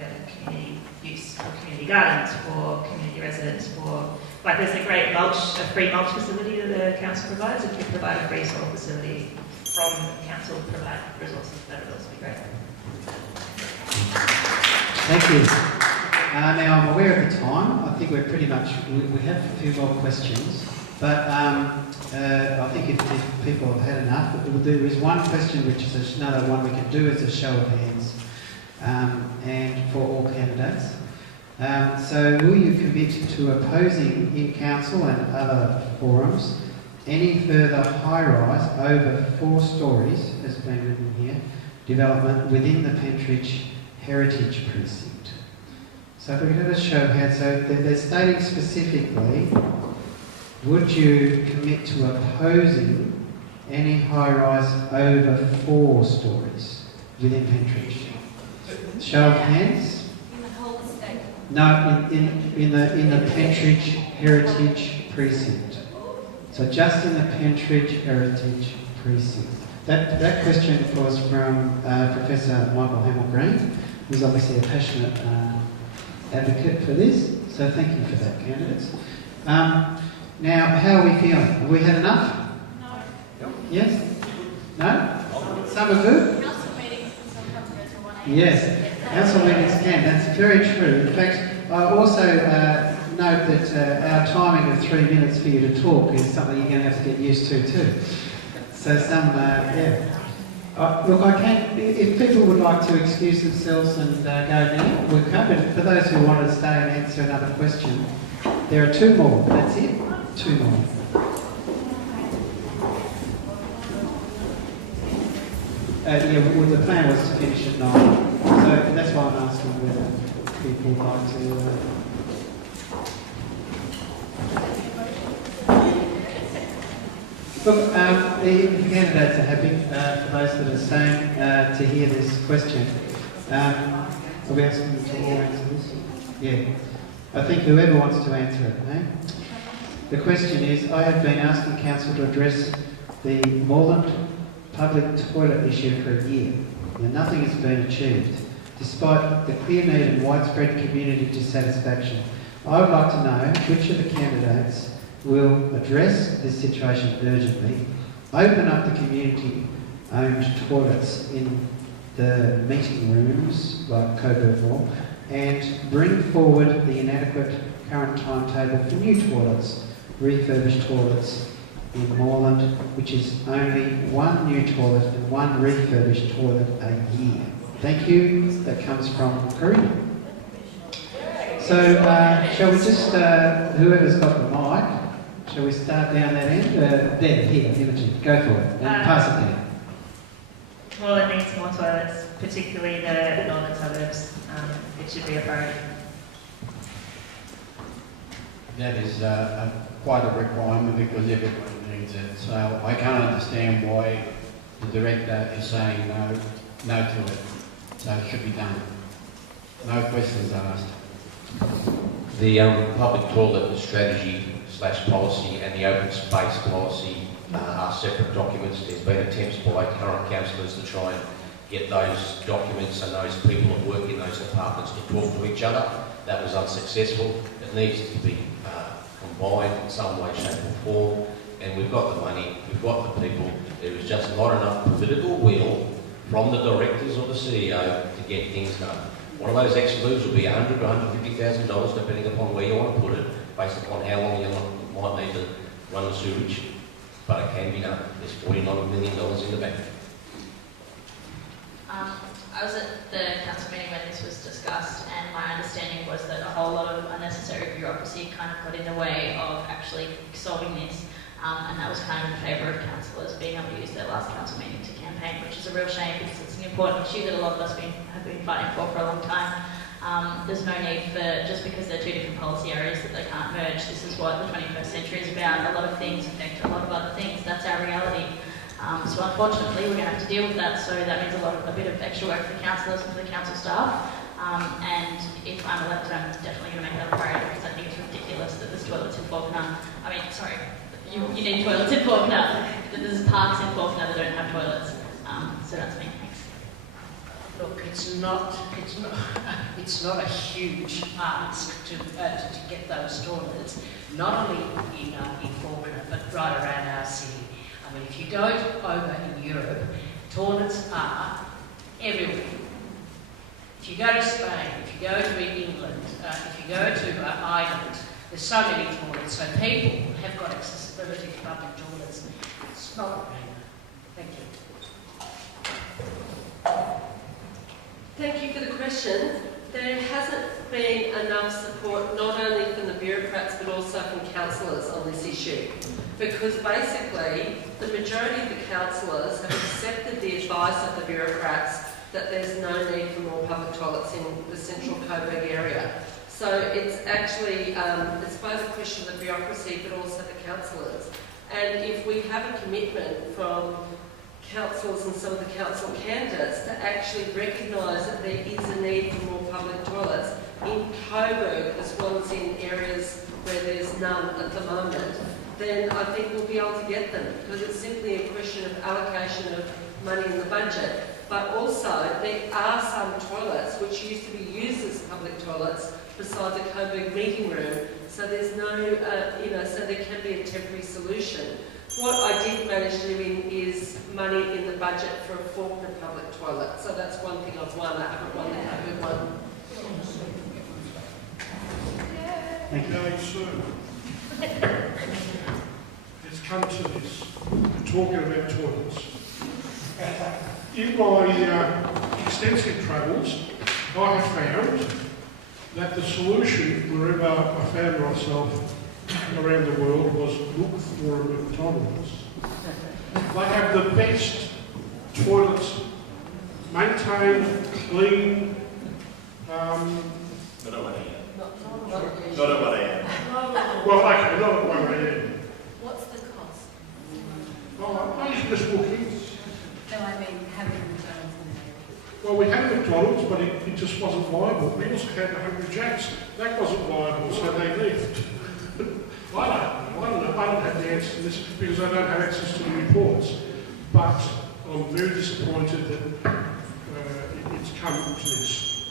better community use, for community gardens, for community residents, for there's a great free mulch facility that the council provides. If you provide a free soil facility from the council, provide resources, that would also be great. Thank you. Now I'm aware of the time. I think we're pretty much, we have a few more questions, but I think if people have had enough, what we'll do is one question, which is another one we can do as a show of hands, and for all candidates. So will you commit to opposing in council and other forums any further high-rise over 4 stories, as been written here, development within the Pentridge Heritage Precinct? So if we could have a show of hands, so they're stating specifically, would you commit to opposing any high-rise over 4 stories within Pentridge? Show of hands. In the whole estate? No, in the Pentridge Heritage Precinct. So just in the Pentridge Heritage Precinct. That question was from Professor Michael Hamill-Green, who's obviously a passionate advocate for this. So thank you for that, candidates. Now, how are we feeling? Have we had enough? No. Yes? No? Some are good? Council meetings can sometimes go to 1 a.m. Yes, council meetings can. That's very true. In fact, I also note that our timing of 3 minutes for you to talk is something you're going to have to get used to too. So some, look, I can, if people would like to excuse themselves and go now, we'll come. But for those who want to stay and answer another question, there are 2 more. That's it. 2 more. Well, the plan was to finish at 9, so that's why I'm asking whether people would like to. Look, the candidates are happy. For those that are staying to hear this question, I'll be asking them to all answer this. Yeah. I think whoever wants to answer it, eh? The question is, I have been asking Council to address the Moreland public toilet issue for a year, and nothing has been achieved, despite the clear need and widespread community dissatisfaction. I would like to know which of the candidates will address this situation urgently, open up the community-owned toilets in the meeting rooms, like Coburg Hall, and bring forward the inadequate current timetable for new toilets, refurbished toilets in Moreland, which is only one new toilet and one refurbished toilet a year. Thank you. That comes from Korea. So, shall we just, whoever's got the mic, shall we start down that end? There, here, Imogen, go for it, and pass it down. Well, it needs more toilets, particularly the northern suburbs. It should be a priority. That is quite a requirement because everybody needs it. So I can't understand why the director is saying no to it. So it should be done. No questions asked. The public toilet strategy / policy and the open space policy are separate documents. There's been attempts by current councillors to try and get those documents and those people that work in those departments to talk to each other. That was unsuccessful. It needs to be combined in some way, shape or form, and we've got the money, we've got the people. There is just not enough political will from the directors or the CEO to get things done. One of those extra moves will be $100,000 to $150,000 depending upon where you want to put it, based upon how long you might need to run the sewage, but it can be done. There's $49 million in the bank. I was at the council meeting when this was discussed, and my understanding was that a whole lot of unnecessary bureaucracy kind of got in the way of actually solving this, and that was kind of in favour of councillors being able to use their last council meeting to campaign, which is a real shame because it's an important issue that a lot of us have been fighting for a long time. There's no need for, just because they're two different policy areas, that they can't merge. This is what the 21st century is about. A lot of things affect a lot of other things. That's our reality. So unfortunately, we're going to have to deal with that. So that means a bit of extra work for the councillors and for the council staff. And if I'm elected, I'm definitely going to make that a priority because I think it's ridiculous that there's toilets in Faulkner. I mean, sorry, you need toilets in Faulkner. There's parks in Faulkner that don't have toilets. So that's me. Thanks. Look, it's not a huge ask to get those toilets, not only in Faulkner, but right around our city. I mean, if you go over in Europe, toilets are everywhere. If you go to Spain, if you go to England, if you go to Ireland, there's so many toilets, so people have got accessibility to public toilets. It's not a brainer. Thank you. Thank you for the question. There hasn't been enough support, not only from the bureaucrats but also from councillors on this issue. Because basically, the majority of the councillors have accepted the advice of the bureaucrats that there's no need for more public toilets in the central Coburg area. So it's actually, it's both a question of the bureaucracy but also the councillors. And if we have a commitment from councils and some of the council candidates to actually recognise that there is a need for more public toilets in Coburg as well as in areas where there's none at the moment, then I think we'll be able to get them, because it's simply a question of allocation of money in the budget. But also, there are some toilets which used to be used as public toilets beside the Coburg meeting room, so there's no, so there can be a temporary solution. What I did manage to win is money in the budget for a Faulkner public toilet, so that's one thing I've won. I haven't won the Coburg one. Thank you. So, it's come to this. We're talking about toilets. In my extensive travels, I have found that the solution, wherever I found myself around the world, was look for a McDonald's. They have the best toilets, maintained, clean. Not at 1 a.m. Not at 1 a.m. Well, okay, not at 1 a.m. What's the cost? Oh, I just walk in. No, I mean having McDonald's in there. Well, we had a McDonald's, but it just wasn't viable. We also had the Hungry Jacks. That wasn't viable, so they left. I don't have the answer to this because I don't have access to the reports. But I'm very disappointed that it's come to this.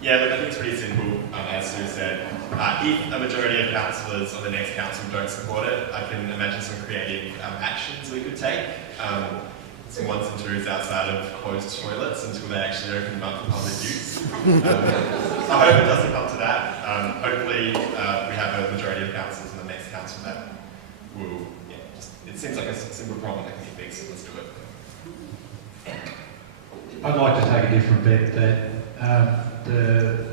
Yeah, look, I think it's pretty simple, as Sue said. If a majority of councillors on the next council don't support it, I can imagine some creative actions we could take. Some ones and twos outside of closed toilets until they actually open them up for public use. So I hope it doesn't come to that. Hopefully we have a majority of councillors in the next council that will, it seems like a simple problem that can be fixed, so let's do it. I'd like to take a different bet that the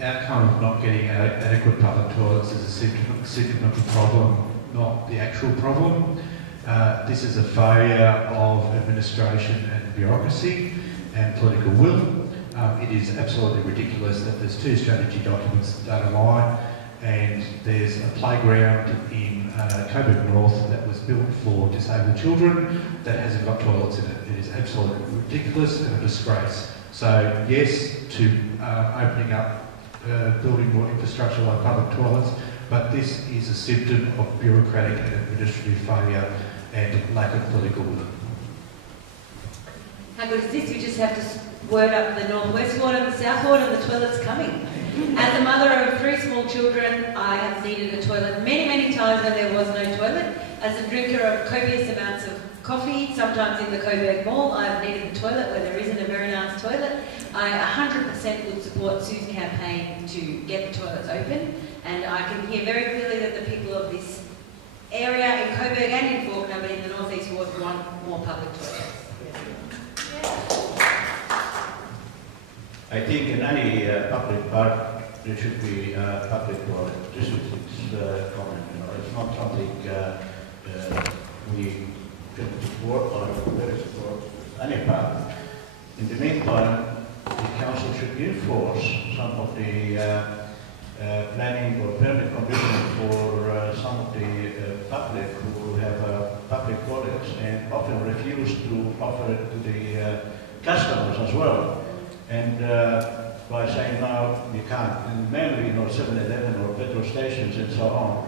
outcome of not getting adequate public toilets is a symptom of the problem, not the actual problem. This is a failure of administration and bureaucracy and political will. It is absolutely ridiculous that there's two strategy documents that don't align, and there's a playground in Coburg North that was built for disabled children that hasn't got toilets in it. It is absolutely ridiculous and a disgrace. So yes to opening up, building more infrastructure like public toilets, but this is a symptom of bureaucratic and administrative failure and lack of political will. How good is this? We just have to word up the northwest ward and the south ward and the toilet's coming. As a mother of 3 small children, I have needed a toilet many, many times when there was no toilet. As a drinker of copious amounts of coffee, sometimes in the Coburg Mall, I have needed a toilet where there isn't a very nice toilet. I 100% would support Sue's campaign to get the toilets open, and I can hear very clearly that the people of this area in Coburg and in Fawkner, but in the northeast ward, want more public toilets. I think in any public park there should be public toilet. This is its comment. It's not something we can support or very support any park. In the meantime, the council should enforce some of the planning or permit conditions for some of the public who have public toilets and often refuse to offer it to the customers as well. And by saying no, you can't, and mainly 7-Eleven or petrol stations and so on,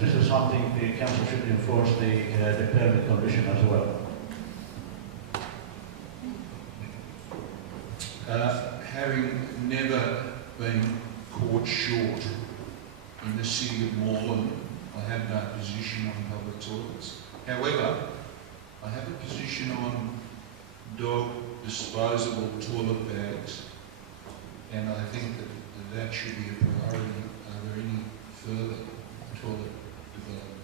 this is something the council should enforce the permit condition as well. Having never been caught short in the city of Moreland, I have no position on public toilets. However, I have a position on dog disposable toilet bags, and I think that should be a priority over any further toilet development.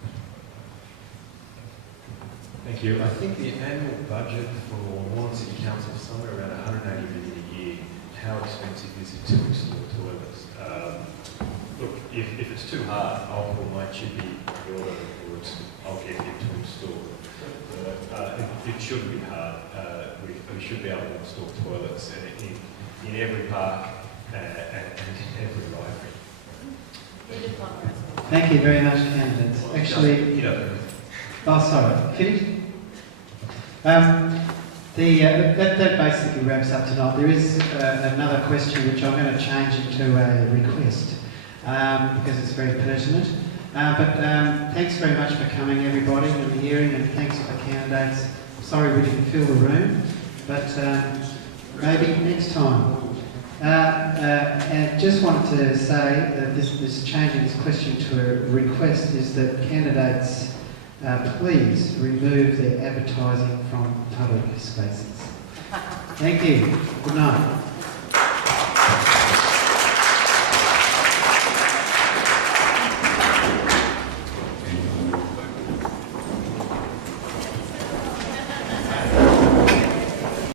Thank you. I think the annual budget for Moreland City Council is somewhere around 180 million a year. How expensive is it to install toilets? Look, if it's too hard, I'll pull my chippy order afterwards. I'll get it to install. It shouldn't be hard. We should be able to install toilets in every park and in every library. Thank you very much, candidates. Actually, sorry, finished? That basically wraps up tonight. There is another question which I'm going to change into a request because it's very pertinent. But thanks very much for coming, everybody, and the hearing, and thanks to the candidates. Sorry we didn't fill the room, but maybe next time. And just wanted to say that this changing this question to a request is that candidates please remove their advertising from public spaces. Thank you. Good night.